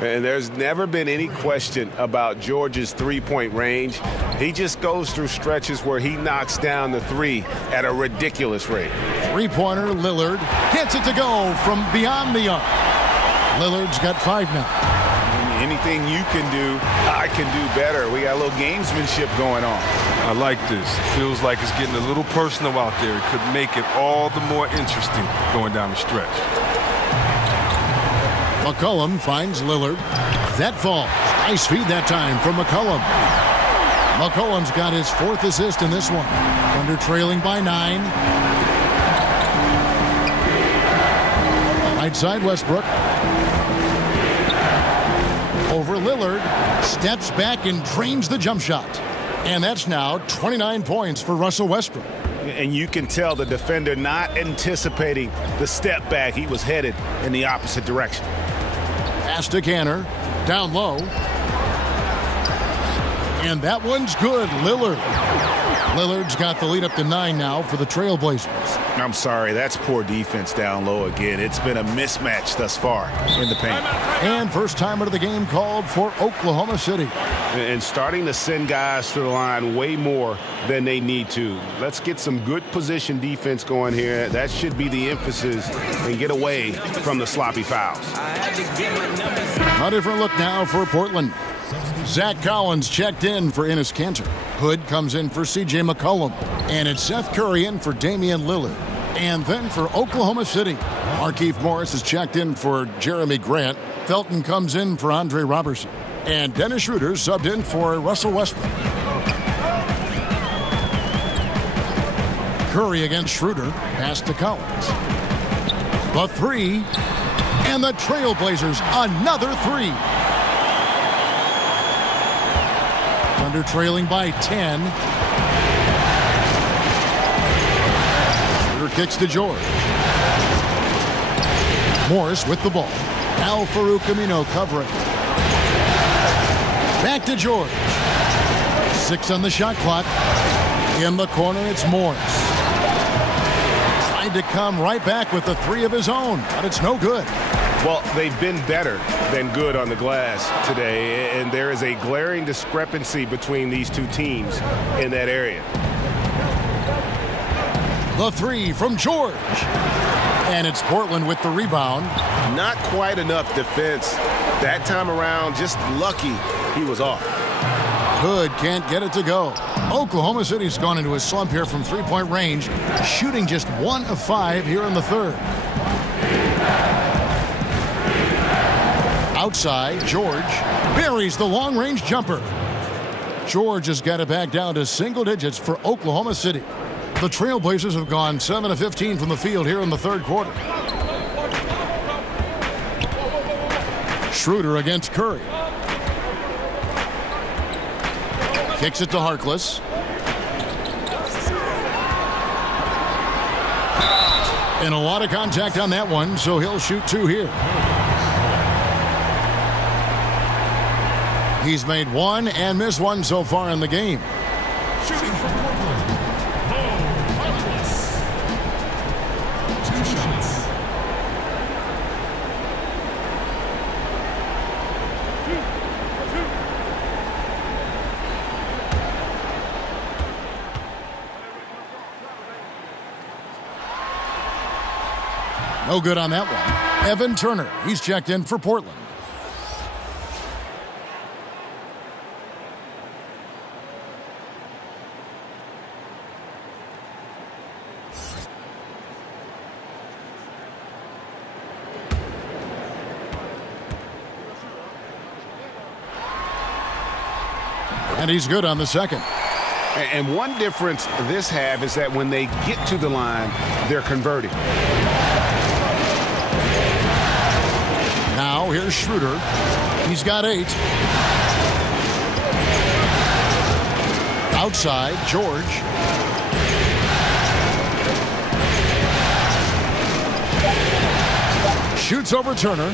And there's never been any question about George's three-point range. He just goes through stretches where he knocks down the 3 at a ridiculous rate. Three-pointer, Lillard gets it to go from beyond the arc. Lillard's got 5 now. Anything you can do, I can do better. We got a little gamesmanship going on. I like this. It feels like it's getting a little personal out there. It could make it all the more interesting going down the stretch. McCollum finds Lillard. That falls. Nice feed that time from McCollum. McCollum's got his 4th assist in this one. Thunder trailing by 9. Right side Westbrook. Over Lillard. Steps back and drains the jump shot. And that's now 29 points for Russell Westbrook. And you can tell the defender not anticipating the step back. He was headed in the opposite direction. Pass to Kanter. Down low. And that one's good. Lillard's got the lead up to 9 now for the Trailblazers. I'm sorry, that's poor defense down low again. It's been a mismatch thus far in the paint. And first time out of the game called for Oklahoma City. And starting to send guys to the line way more than they need to. Let's get some good position defense going here. That should be the emphasis and get away from the sloppy fouls. A different look now for Portland. Zach Collins checked in for Enes Kanter. Hood comes in for C.J. McCollum. And it's Seth Curry in for Damian Lillard. And then for Oklahoma City, Markieff Morris is checked in for Jeremy Grant. Felton comes in for Andre Robertson. And Dennis Schroeder subbed in for Russell Westbrook. Curry against Schroeder. Pass to Collins. The three. And the Trailblazers, another three. Thunder trailing by 10. Schroeder kicks to George. Morris with the ball. Al-Farouq Amino covering. Back to George. 6 on the shot clock. In the corner, it's Morris. Tried to come right back with the three of his own, but it's no good. Well, they've been better than good on the glass today, and there is a glaring discrepancy between these two teams in that area. The three from George. And it's Portland with the rebound. Not quite enough defense that time around. Just lucky he was off. Hood can't get it to go. Oklahoma City's gone into a slump here from three-point range, shooting just 1 of 5 here in the third. Outside, George buries the long-range jumper. George has got it back down to single digits for Oklahoma City. The Trailblazers have gone 7 of 15 from the field here in the third quarter. Schroeder against Curry. Kicks it to Harkless. And a lot of contact on that one, so he'll shoot 2 here. He's made 1 and missed 1 so far in the game. Shooting from Portland, Harkless. 2 shots. No good on that one. Evan Turner, he's checked in for Portland. And he's good on the second. And one difference this half is that when they get to the line, they're converting. Now here's Schroeder. He's got 8. Outside, George. Shoots over Turner.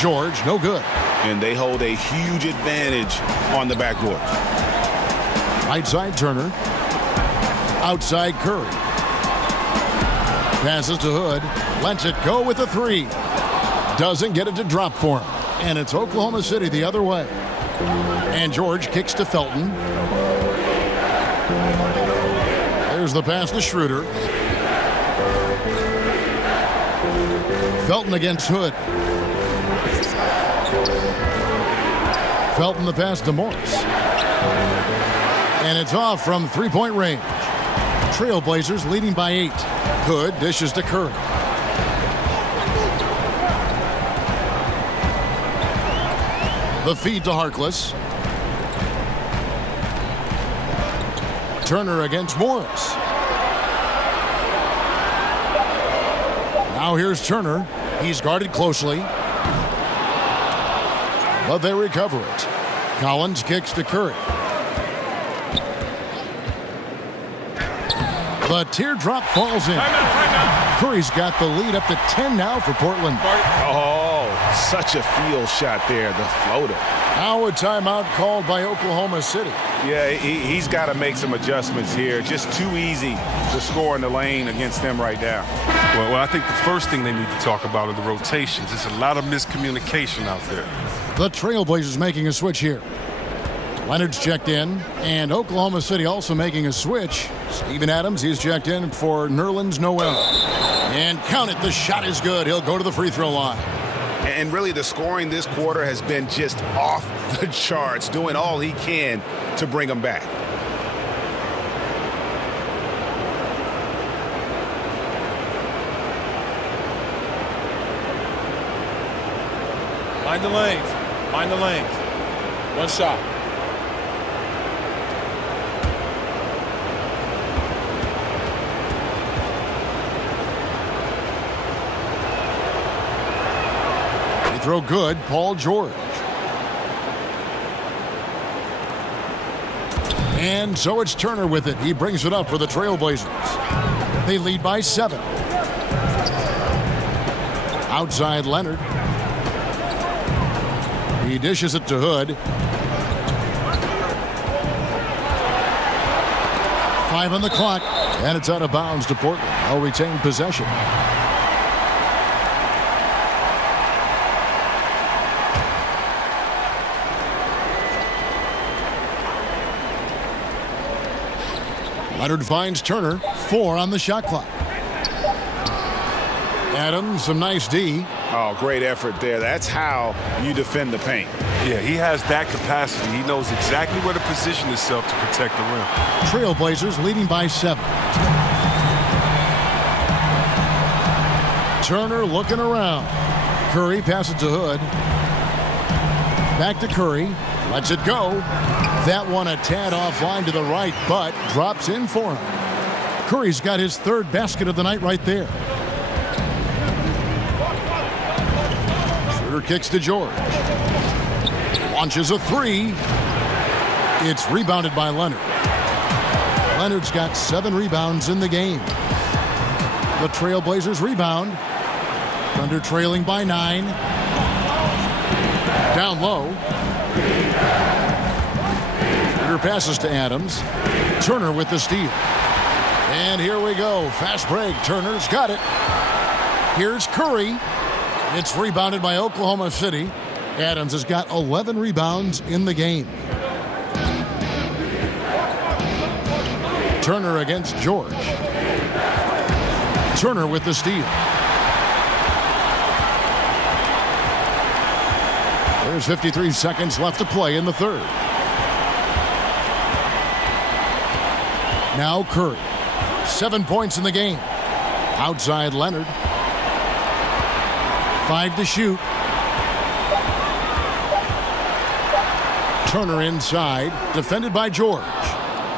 George, no good. And they hold a huge advantage on the backboard. Right side, Turner. Outside, Curry. Passes to Hood. Lets it go with the 3. Doesn't get it to drop for him. And it's Oklahoma City the other way. And George kicks to Felton. There's the pass to Schroeder. Felton against Hood. Felton the pass to Morris. And it's off from three-point range. Trailblazers leading by 8. Hood dishes to Curry. The feed to Harkless. Turner against Morris. Now here's Turner. He's guarded closely. But they recover it. Collins kicks to Curry. The teardrop falls in. Timeout. Curry's got the lead up to 10 now for Portland. Oh, such a field shot there, the floater. Now a timeout called by Oklahoma City. Yeah, he's got to make some adjustments here. Just too easy to score in the lane against them right now. Well, I think the first thing they need to talk about are the rotations. There's a lot of miscommunication out there. The Trailblazers making a switch here. Leonard's checked in, and Oklahoma City also making a switch. Steven Adams, he's checked in for Nerlens Noel. And count it, the shot is good. He'll go to the free throw line. And really, the scoring this quarter has been just off the charts, doing all he can to bring them back. Mind the lanes. Mind the lanes. 1 shot. throw good, Paul George. And so it's Turner with it. He brings it up for the Trailblazers. They lead by 7. Outside Leonard. He dishes it to Hood. 5 on the clock, and it's out of bounds to Portland. They'll retain possession. Leonard finds Turner. 4 on the shot clock. Adams, some nice D. Oh, great effort there. That's how you defend the paint. Yeah, he has that capacity. He knows exactly where to position himself to protect the rim. Trailblazers leading by 7. Turner looking around. Curry passes to Hood. Back to Curry. Lets it go. That one a tad offline to the right, but drops in for him. Curry's got his 3rd basket of the night right there. Schroeder kicks to George. Launches a 3. It's rebounded by Leonard. Leonard's got 7 rebounds in the game. The Trailblazers rebound. Thunder trailing by 9. Down low. Schroeder passes to Adams. Turner with the steal. And here we go. Fast break. Turner's got it. Here's Curry. It's rebounded by Oklahoma City. Adams has got 11 rebounds in the game. Turner against George. Turner with the steal. There's 53 seconds left to play in the 3rd. Now Curry. 7 points in the game. Outside Leonard. 5 to shoot. Turner inside. Defended by George.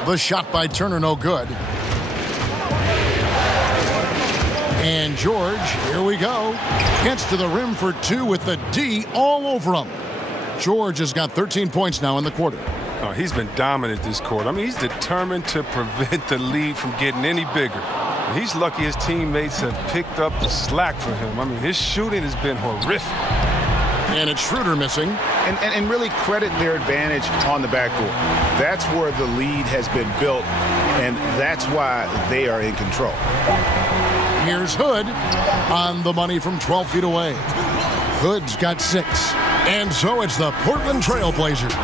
The shot by Turner no good. And George, here we go. Gets to the rim for 2 with the D all over him. George has got 13 points now in the quarter. Oh, he's been dominant this quarter. I mean, he's determined to prevent the lead from getting any bigger. He's lucky his teammates have picked up the slack for him. I mean, his shooting has been horrific. And it's Schroeder missing. And really credit their advantage on the backcourt. That's where the lead has been built, and that's why they are in control. Here's Hood on the money from 12 feet away. Hood's got 6. And so it's the Portland Trailblazers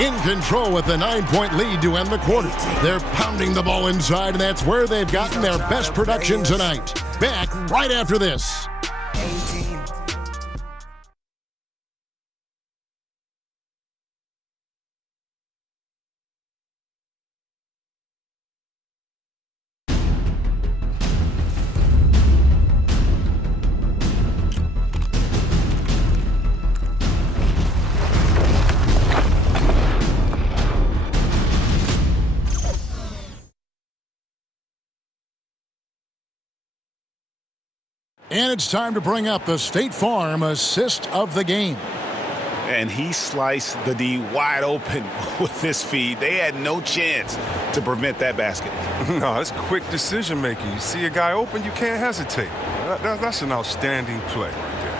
in control with a 9-point lead to end the quarter. They're pounding the ball inside, and that's where they've gotten their best production tonight. Back right after this. And it's time to bring up the State Farm assist of the game. And he sliced the D wide open with this feed. They had no chance to prevent that basket. No, it's quick decision making. You see a guy open, you can't hesitate. That's an outstanding play right there.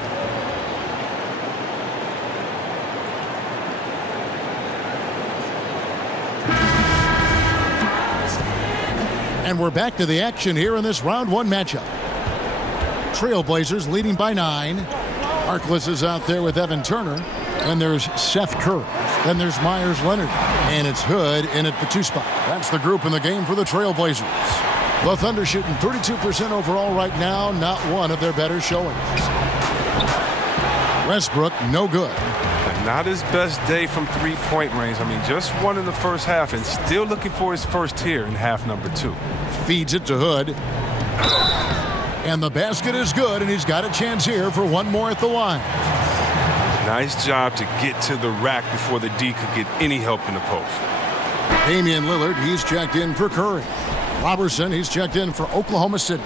And we're back to the action here in this round 1 matchup. Trailblazers leading by 9. Harkless is out there with Evan Turner. Then there's Seth Curry. Then there's Myers Leonard. And it's Hood in at the 2 spot. That's the group in the game for the Trailblazers. The Thunder shooting 32% overall right now. Not one of their better showings. Westbrook, no good. Not his best day from 3-point range. I mean, just one in the first half and still looking for his first here in half number 2. Feeds it to Hood. And the basket is good, and he's got a chance here for one more at the line. Nice job to get to the rack before the D could get any help in the post. Damian Lillard, he's checked in for Curry. Robertson, he's checked in for Oklahoma City.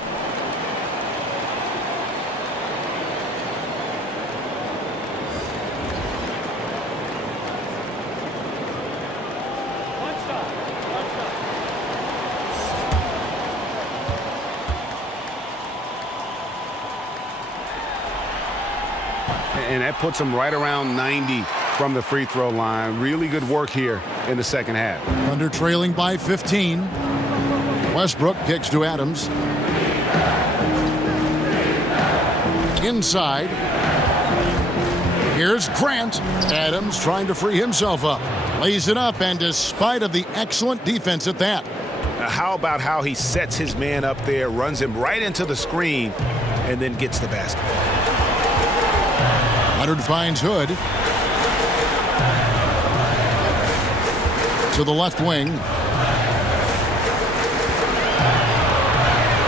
And that puts him right around 90 from the free throw line. Really good work here in the second half. Thunder trailing by 15. Westbrook kicks to Adams. Inside. Here's Grant. Adams trying to free himself up. Lays it up, and despite of the excellent defense at that. How about how he sets his man up there, runs him right into the screen, and then gets the basket. Leonard finds Hood. To the left wing.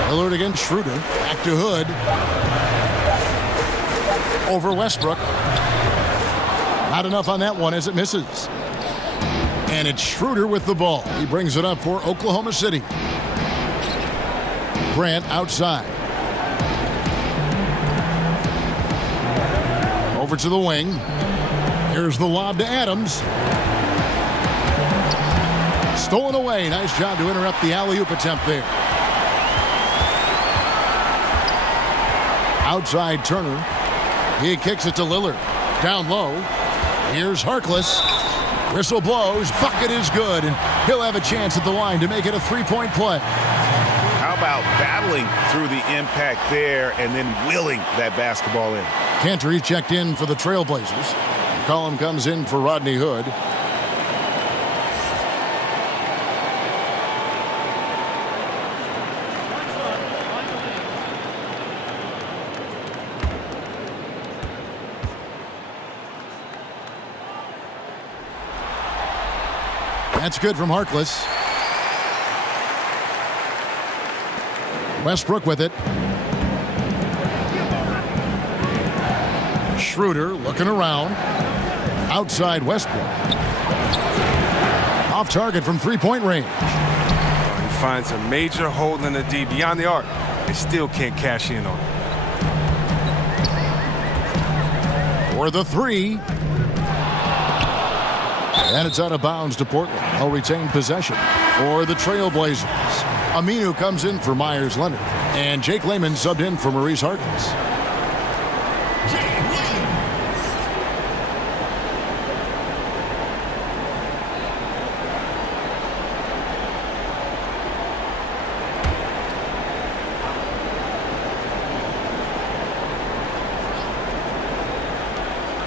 Lillard against Schroeder. Back to Hood. Over Westbrook. Not enough on that one as it misses. And it's Schroeder with the ball. He brings it up for Oklahoma City. Grant outside. Over to the wing. Here's the lob to Adams. Stolen away. Nice job to interrupt the alley-oop attempt there. Outside Turner. He kicks it to Lillard. Down low. Here's Harkless. Whistle blows. Bucket is good. And he'll have a chance at the line to make it a three-point play. How about battling through the impact there and then willing that basketball in? Cantor checked in for the Trailblazers. McCollum comes in for Rodney Hood. That's good from Harkless. Westbrook with it. Schroeder looking around. Outside Westbrook. Off target from three-point range. He finds a major hole in the D beyond the arc. They still can't cash in on it. For the three. And it's out of bounds to Portland. They'll retain possession for the Trailblazers. Aminu comes in for Myers Leonard. And Jake Layman subbed in for Maurice Harkless.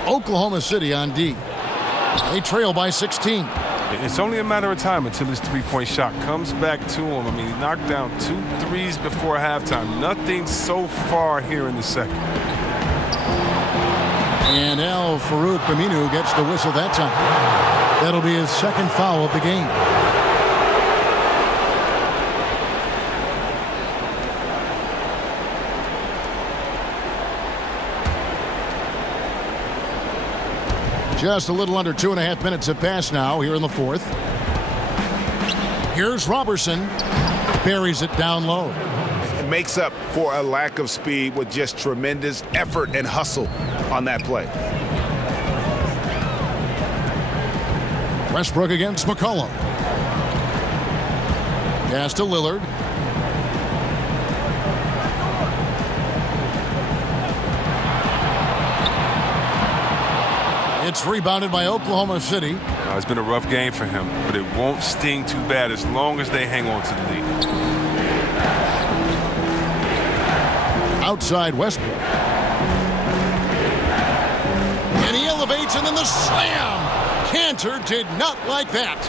Oklahoma City on D. They trail by 16. It's only a matter of time until his three-point shot comes back to him. I mean, he knocked down 2 threes before halftime. Nothing so far here in the second. And Al Farouk Aminu gets the whistle that time. That'll be his second foul of the game. Just a little under 2.5 minutes have passed now here in the fourth. Here's Robertson. Buries it down low. It makes up for a lack of speed with just tremendous effort and hustle on that play. Westbrook against McCollum. Pass to Lillard. It's rebounded by Oklahoma City. It's been a rough game for him, but it won't sting too bad as long as they hang on to the lead. Outside Westbrook. And he elevates, and then the slam. Cantor did not like that.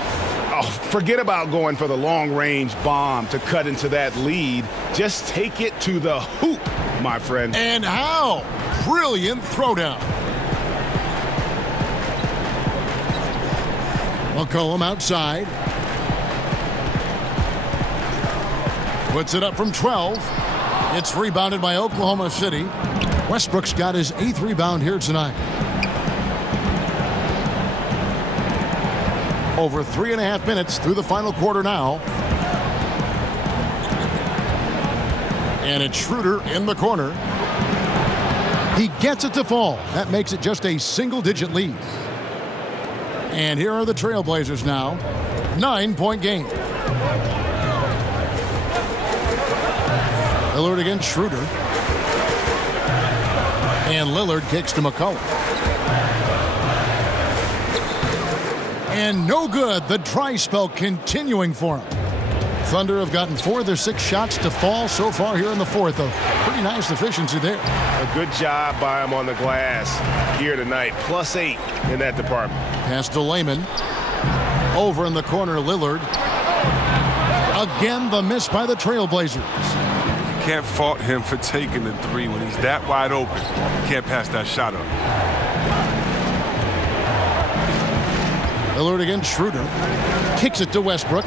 Oh, forget about going for the long-range bomb to cut into that lead. Just take it to the hoop, my friend. And how? Brilliant throwdown. McCollum outside. Puts it up from 12. It's rebounded by Oklahoma City. Westbrook's got his 8th rebound here tonight. Over 3.5 minutes through the final quarter now. And it's Schroeder in the corner. He gets it to fall. That makes it just a single-digit lead. And here are the Trailblazers now. 9-point game. Lillard against Schroeder. And Lillard kicks to McCollum. And no good. The dry spell continuing for him. Thunder have gotten 4 of their 6 shots to fall so far here in the fourth. A pretty nice efficiency there. A good job by him on the glass here tonight. +8 in that department. Pass to Layman. Over in the corner, Lillard. Again, the miss by the Trailblazers. You can't fault him for taking the 3 when he's that wide open. You can't pass that shot up. Lillard against Schroeder. Kicks it to Westbrook.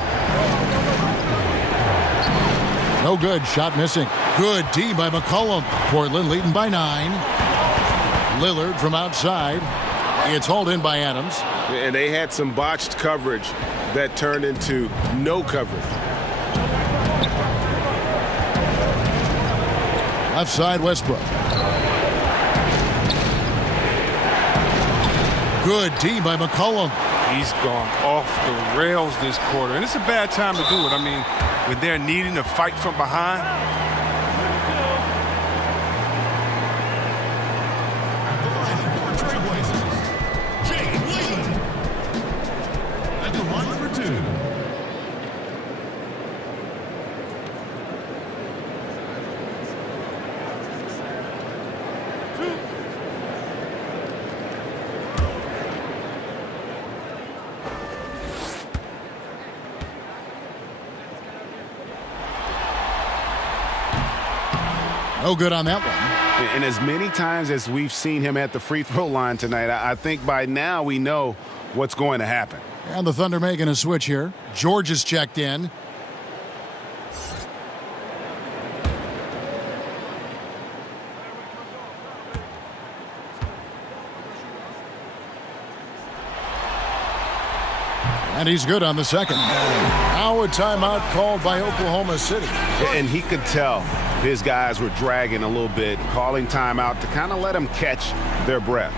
No good. Shot missing. Good D by McCollum. Portland leading by 9. Lillard from outside. It's hauled in by Adams. And they had some botched coverage that turned into no coverage. Left side, Westbrook. Good D by McCollum. He's gone off the rails this quarter, and it's a bad time to do it. I mean, when they're needing to fight from behind. At the line for Trailblazers, Jay Leland. At the line for 2. No good on that one. And as many times as we've seen him at the free throw line tonight, I think by now we know what's going to happen. And the Thunder making a switch here. George is checked in. And he's good on the second. Now a timeout called by Oklahoma City. And he could tell his guys were dragging a little bit, calling timeout to kind of let them catch their breath.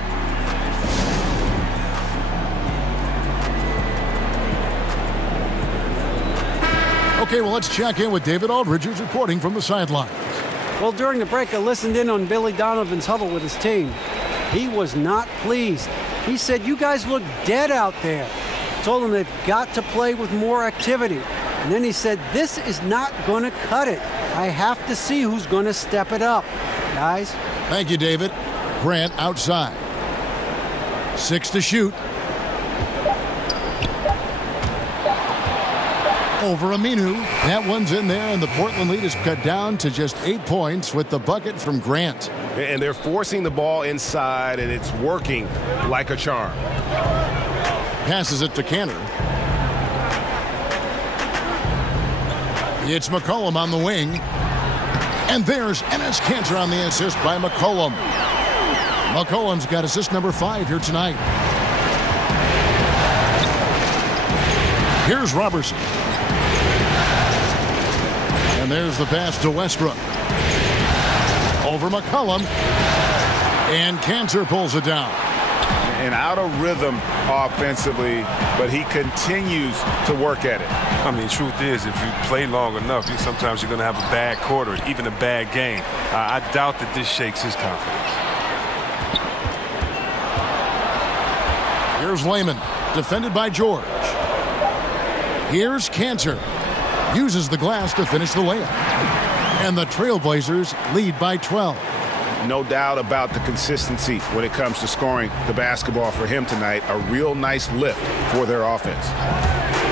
Okay, well, let's check in with David Aldridge, who's reporting from the sidelines. Well, during the break, I listened in on Billy Donovan's huddle with his team. He was not pleased. He said, "You guys look dead out there." Told them they've got to play with more activity. And then he said, "This is not going to cut it. I have to see who's going to step it up, guys." Thank you, David. Grant outside. 6 to shoot. Over Aminu. That one's in there, and the Portland lead is cut down to just 8 points with the bucket from Grant. And they're forcing the ball inside, and it's working like a charm. Passes it to Cantor. It's McCollum on the wing. And there's Enes Kanter on the assist by McCollum. McCollum's got assist number 5 here tonight. Here's Robertson. And there's the pass to Westbrook. Over McCollum. And Kanter pulls it down. And out of rhythm offensively, but he continues to work at it. I mean, truth is, if you play long enough, sometimes you're going to have a bad quarter, even a bad game. I doubt that this shakes his confidence. Here's Layman, defended by George. Here's Kanter. Uses the glass to finish the layup. And the Trailblazers lead by 12. No doubt about the consistency when it comes to scoring the basketball for him tonight. A real nice lift for their offense.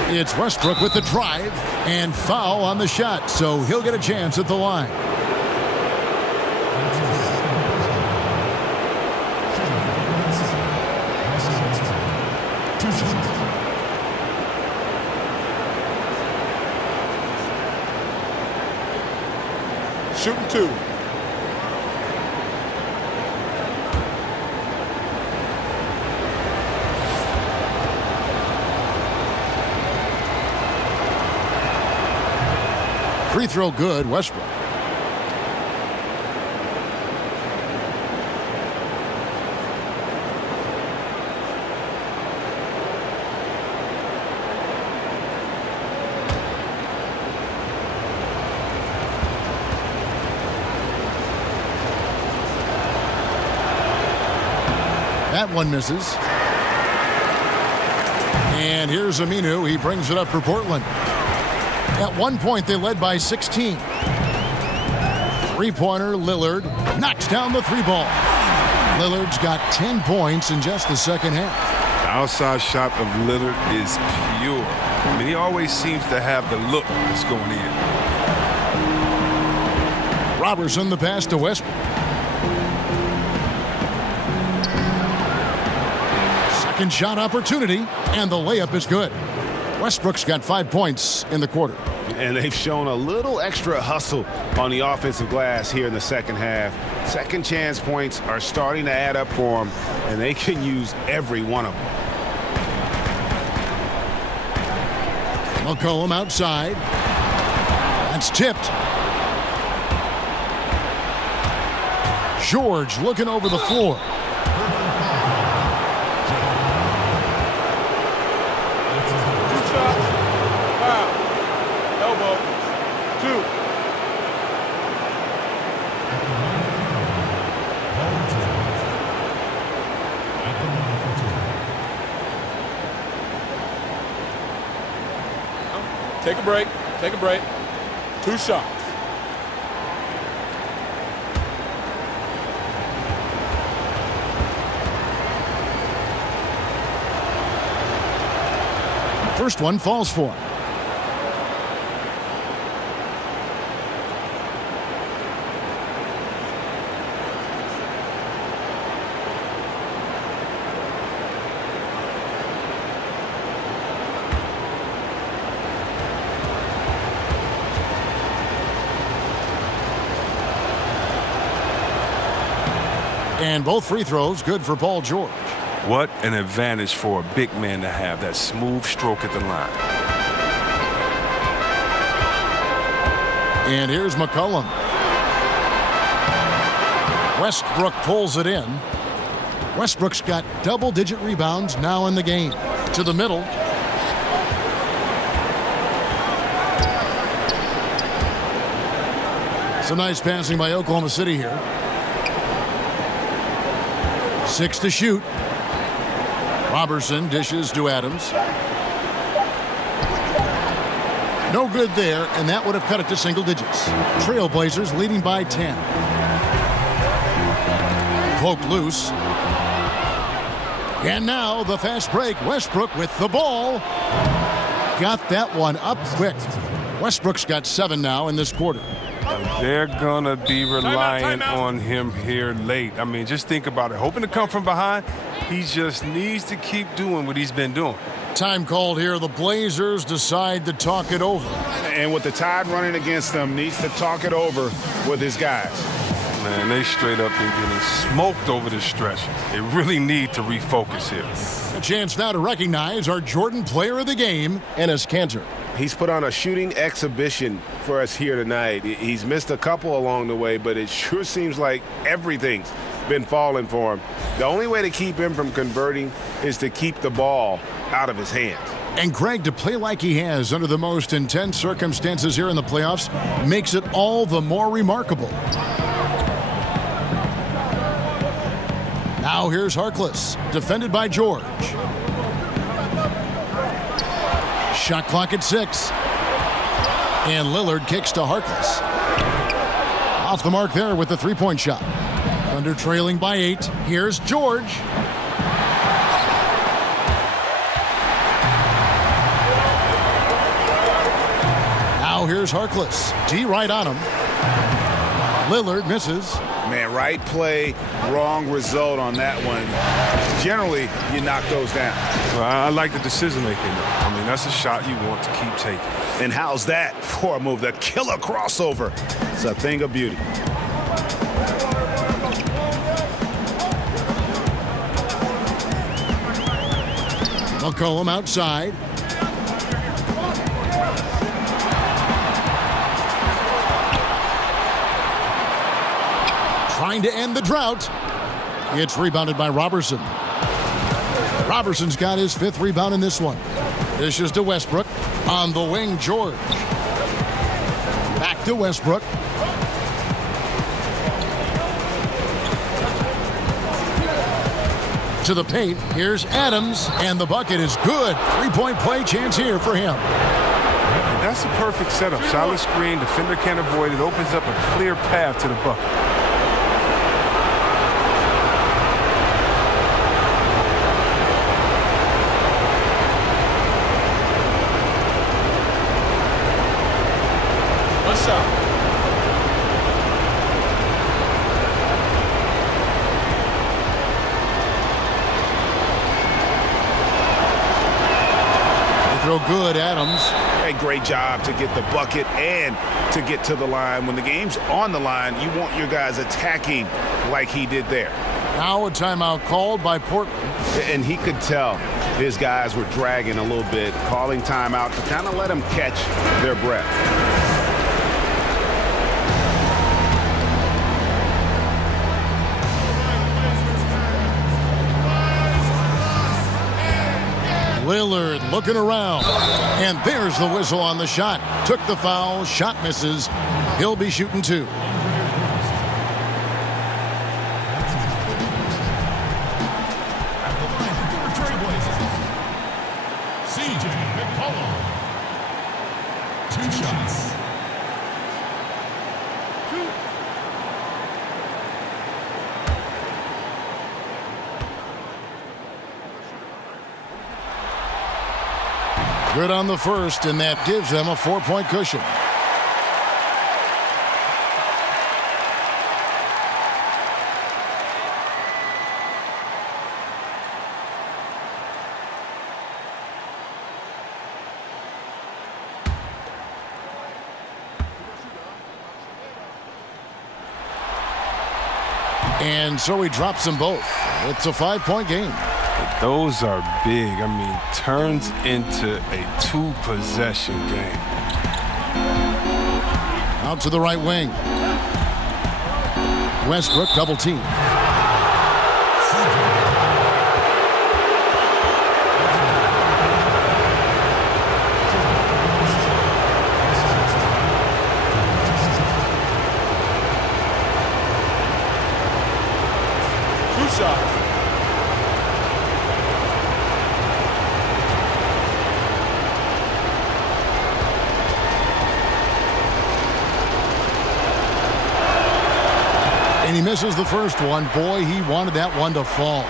It's Westbrook with the drive and foul on the shot, so he'll get a chance at the line. Shooting 2. Free throw good, Westbrook. That one misses. And here's Aminu. He brings it up for Portland. At one point, they led by 16. Three-pointer, Lillard knocks down the three ball. Lillard's got 10 points in just the second half. The outside shot of Lillard is pure. I mean, he always seems to have the look that's going in. Robertson the pass to Westbrook. Second shot opportunity, and the layup is good. Westbrook's got 5 points in the quarter. And they've shown a little extra hustle on the offensive glass here in the second half. Second chance points are starting to add up for them, and they can use every one of them. McCollum outside. That's tipped. George looking over the floor. Take a break. Take a break. 2 shots. First one falls for him. And both free throws good for Paul George. What an advantage for a big man to have that smooth stroke at the line. And here's McCollum. Westbrook pulls it in. Westbrook's got double-digit rebounds now in the game. To the middle. Some nice passing by Oklahoma City here. 6 to shoot. Robertson dishes to Adams. No good there, and that would have cut it to single digits. Trailblazers leading by 10. Poked loose. And now the fast break. Westbrook with the ball. Got that one up quick. Westbrook's got 7 now in this quarter. They're going to be relying on him here late. I mean, just think about it. Hoping to come from behind, he just needs to keep doing what he's been doing. Time called here. The Blazers decide to talk it over. And with the Tide running against them, needs to talk it over with his guys. Man, they straight up been getting smoked over the stretch. They really need to refocus here. A chance now to recognize our Jordan Player of the Game, Enes Kanter. He's put on a shooting exhibition for us here tonight. He's missed a couple along the way, but it sure seems like everything's been falling for him. The only way to keep him from converting is to keep the ball out of his hands. And Greg, to play like he has under the most intense circumstances here in the playoffs makes it all the more remarkable. Now here's Harkless, defended by George. Shot clock at 6. And Lillard kicks to Harkless. Off the mark there with the three-point shot. Under trailing by 8. Here's George. Now here's Harkless. D right on him. Lillard misses. Man, right play, wrong result on that one. Generally, you knock those down. Well, I like the decision making. I mean, that's a shot you want to keep taking. And how's that for a move? The killer crossover. It's a thing of beauty. McCollum outside. Trying to end the drought. It's rebounded by Robertson. Robertson's got his 5th rebound in this one. Dishes to Westbrook. On the wing, George. Back to Westbrook. To the paint, here's Adams, and the bucket is good. Three-point play chance here for him. That's a perfect setup. Solid screen, defender can't avoid it. Opens up a clear path to the bucket. What's up? Throw good, Adams. A great job to get the bucket and to get to the line. When the game's on the line, you want your guys attacking like he did there. Now a timeout called by Portland. And he could tell his guys were dragging a little bit, calling timeout to kind of let them catch their breath. Lillard looking around, and there's the whistle on the shot. Took the foul, shot misses. He'll be shooting two. CJ McCollum. 2 shots. Good on the first, and that gives them a 4-point cushion. And so he drops them both. It's a 5-point game. Those are big. I mean, turns into a 2-possession game. Out to the right wing. Westbrook double team. Shots. And he misses the first one. Boy, he wanted that one to fall.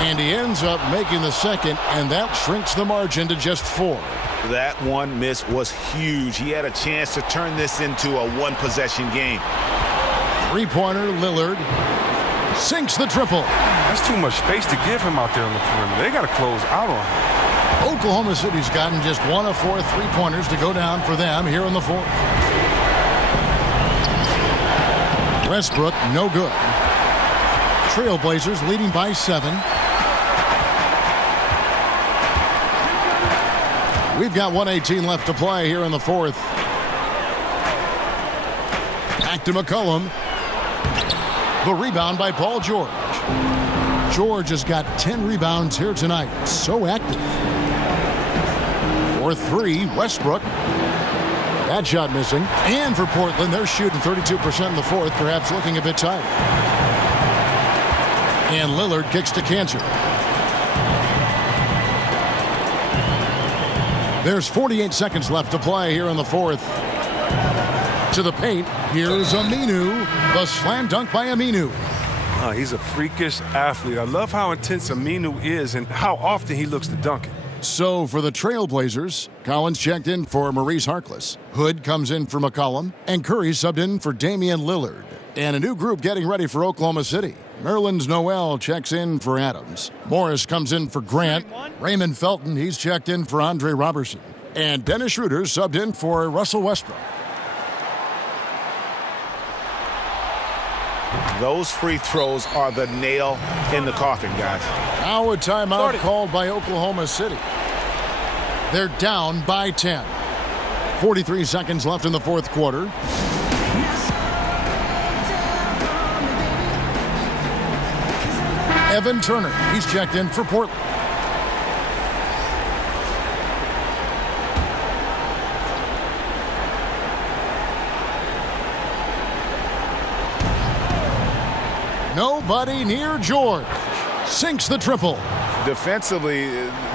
And he ends up making the second, and that shrinks the margin to just 4. That one miss was huge. He had a chance to turn this into a 1-possession game. Three-pointer, Lillard sinks the triple. That's too much space to give him out there on the perimeter. They got to close out on him. Oklahoma City's gotten just 1 of 4 three-pointers to go down for them here in the fourth. Westbrook, no good. Trailblazers leading by 7. We've got 1:18 left to play here in the fourth. Back to McCollum. The rebound by Paul George. George has got 10 rebounds here tonight. So active. For 3, Westbrook. That shot missing. And for Portland, they're shooting 32% in the fourth, perhaps looking a bit tired. And Lillard kicks to Cantor. There's 48 seconds left to play here in the fourth. To the paint, here's Aminu. The slam dunk by Aminu. He's a freakish athlete. I love how intense Aminu is and how often he looks to dunk it. So for the Trailblazers, Collins checked in for Maurice Harkless. Hood comes in for McCollum, and Curry subbed in for Damian Lillard. And a new group getting ready for Oklahoma City. Merlins Noel checks in for Adams. Morris comes in for Grant. Raymond Felton, he's checked in for Andre Robertson. And Dennis Schroeder subbed in for Russell Westbrook. Those free throws are the nail in the coffin, guys. Now a timeout called by Oklahoma City. They're down by 10. 43 seconds left in the fourth quarter. Evan Turner, he's checked in for Portland. nobody near George. Sinks the triple. Defensively,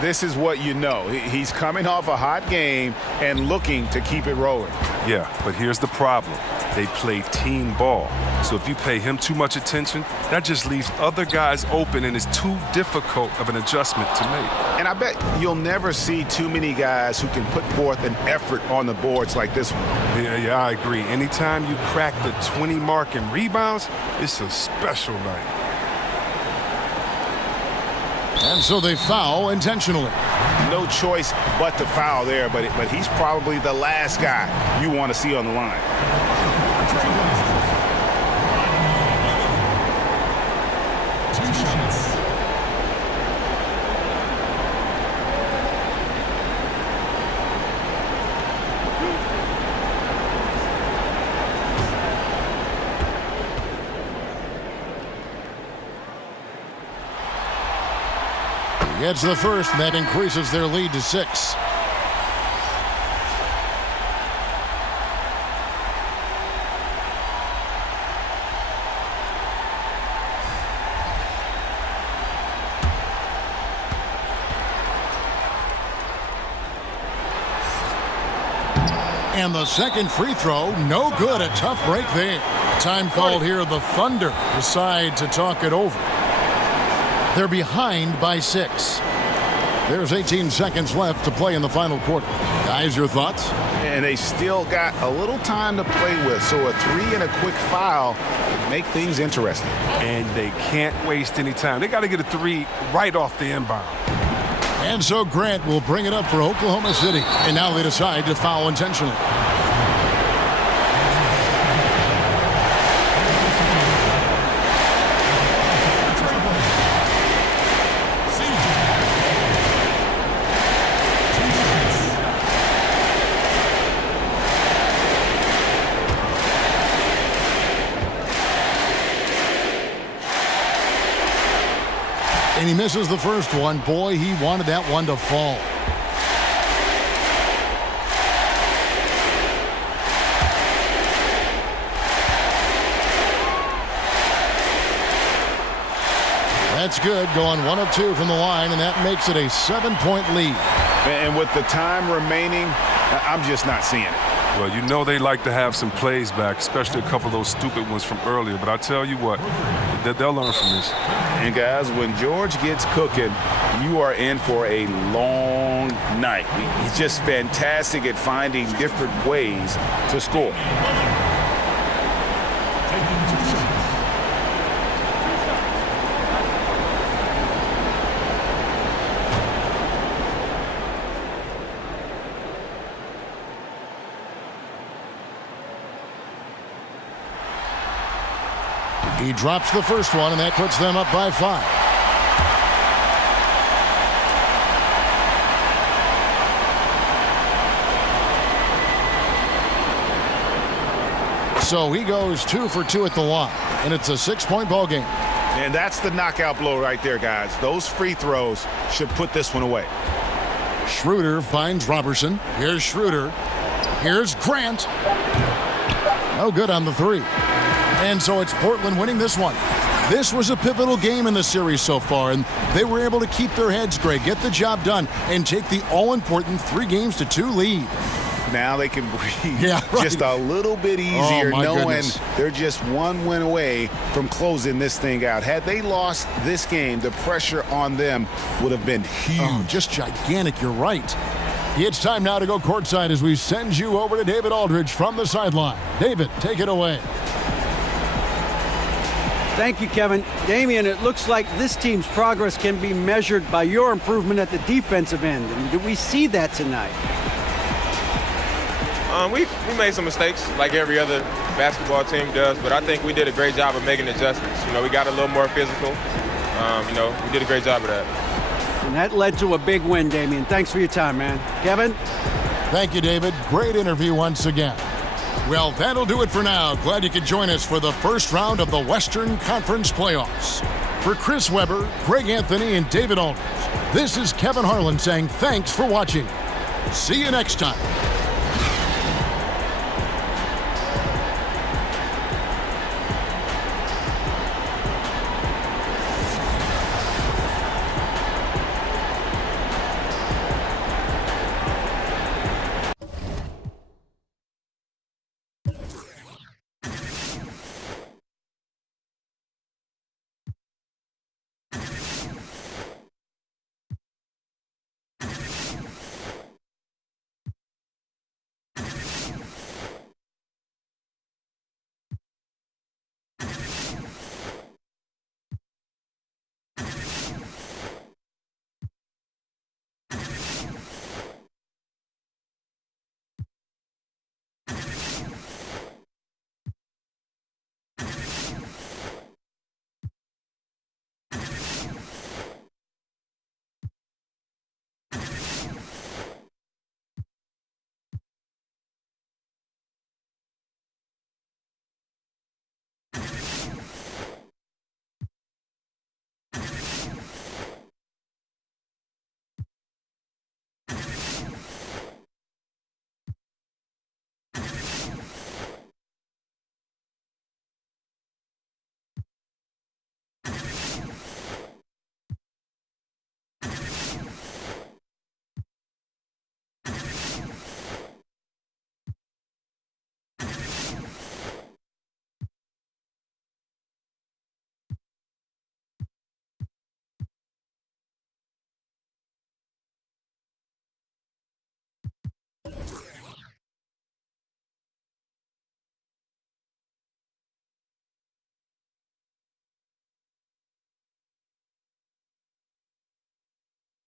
this is what you know. He's coming off a hot game and looking to keep it rolling. Yeah, but here's the problem. They play team ball. So if you pay him too much attention, that just leaves other guys open and is too difficult of an adjustment to make. And I bet you'll never see too many guys who can put forth an effort on the boards like this one. Yeah, I agree. Anytime you crack the 20 mark in rebounds, it's a special night. And so they foul intentionally. No choice but to foul there, but he's probably the last guy you want to see on the line. Gets the first, and that increases their lead to 6. And the second free throw, no good. A tough break there. Time called here. The Thunder decide to talk it over. They're behind by 6. There's 18 seconds left to play in the final quarter. Guys, your thoughts? And they still got a little time to play with, so a 3 and a quick foul would make things interesting. And they can't waste any time. They got to get a 3 right off the inbound. And so Grant will bring it up for Oklahoma City. And now they decide to foul intentionally. And he misses the first one. Boy, he wanted that one to fall. That's good, going 1 of 2 from the line, and that makes it a 7-point lead. And with the time remaining, I'm just not seeing it. Well, you know they like to have some plays back, especially a couple of those stupid ones from earlier. But I tell you what, they'll learn from this. And guys, when George gets cooking, you are in for a long night. He's just fantastic at finding different ways to score. He drops the first one, and that puts them up by 5. So he goes 2 for 2 at the line, and it's a 6-point ball game. And that's the knockout blow right there, guys. Those free throws should put this one away. Schroeder finds Robertson. Here's Schroeder. Here's Grant. No good on the 3. And so it's Portland winning this one. This was a pivotal game in the series so far, and they were able to keep their heads straight, get the job done, and take the all-important 3-2 lead. Now they can breathe right. Just a little bit easier, knowing goodness. They're just 1 win away from closing this thing out. Had they lost this game, the pressure on them would have been huge. Oh, just gigantic, you're right. It's time now to go courtside as we send you over to David Aldridge from the sideline. David, take it away. Thank you, Kevin. Damian, it looks like this team's progress can be measured by your improvement at the defensive end. And do we see that tonight? We made some mistakes like every other basketball team does, but I think we did a great job of making adjustments. We got a little more physical. We did a great job of that. And that led to a big win, Damian. Thanks for your time, man. Kevin? Thank you, David. Great interview once again. Well, that'll do it for now. Glad you could join us for the first round of the Western Conference Playoffs. For Chris Webber, Greg Anthony, and David Aldridge, this is Kevin Harlan saying thanks for watching. See you next time.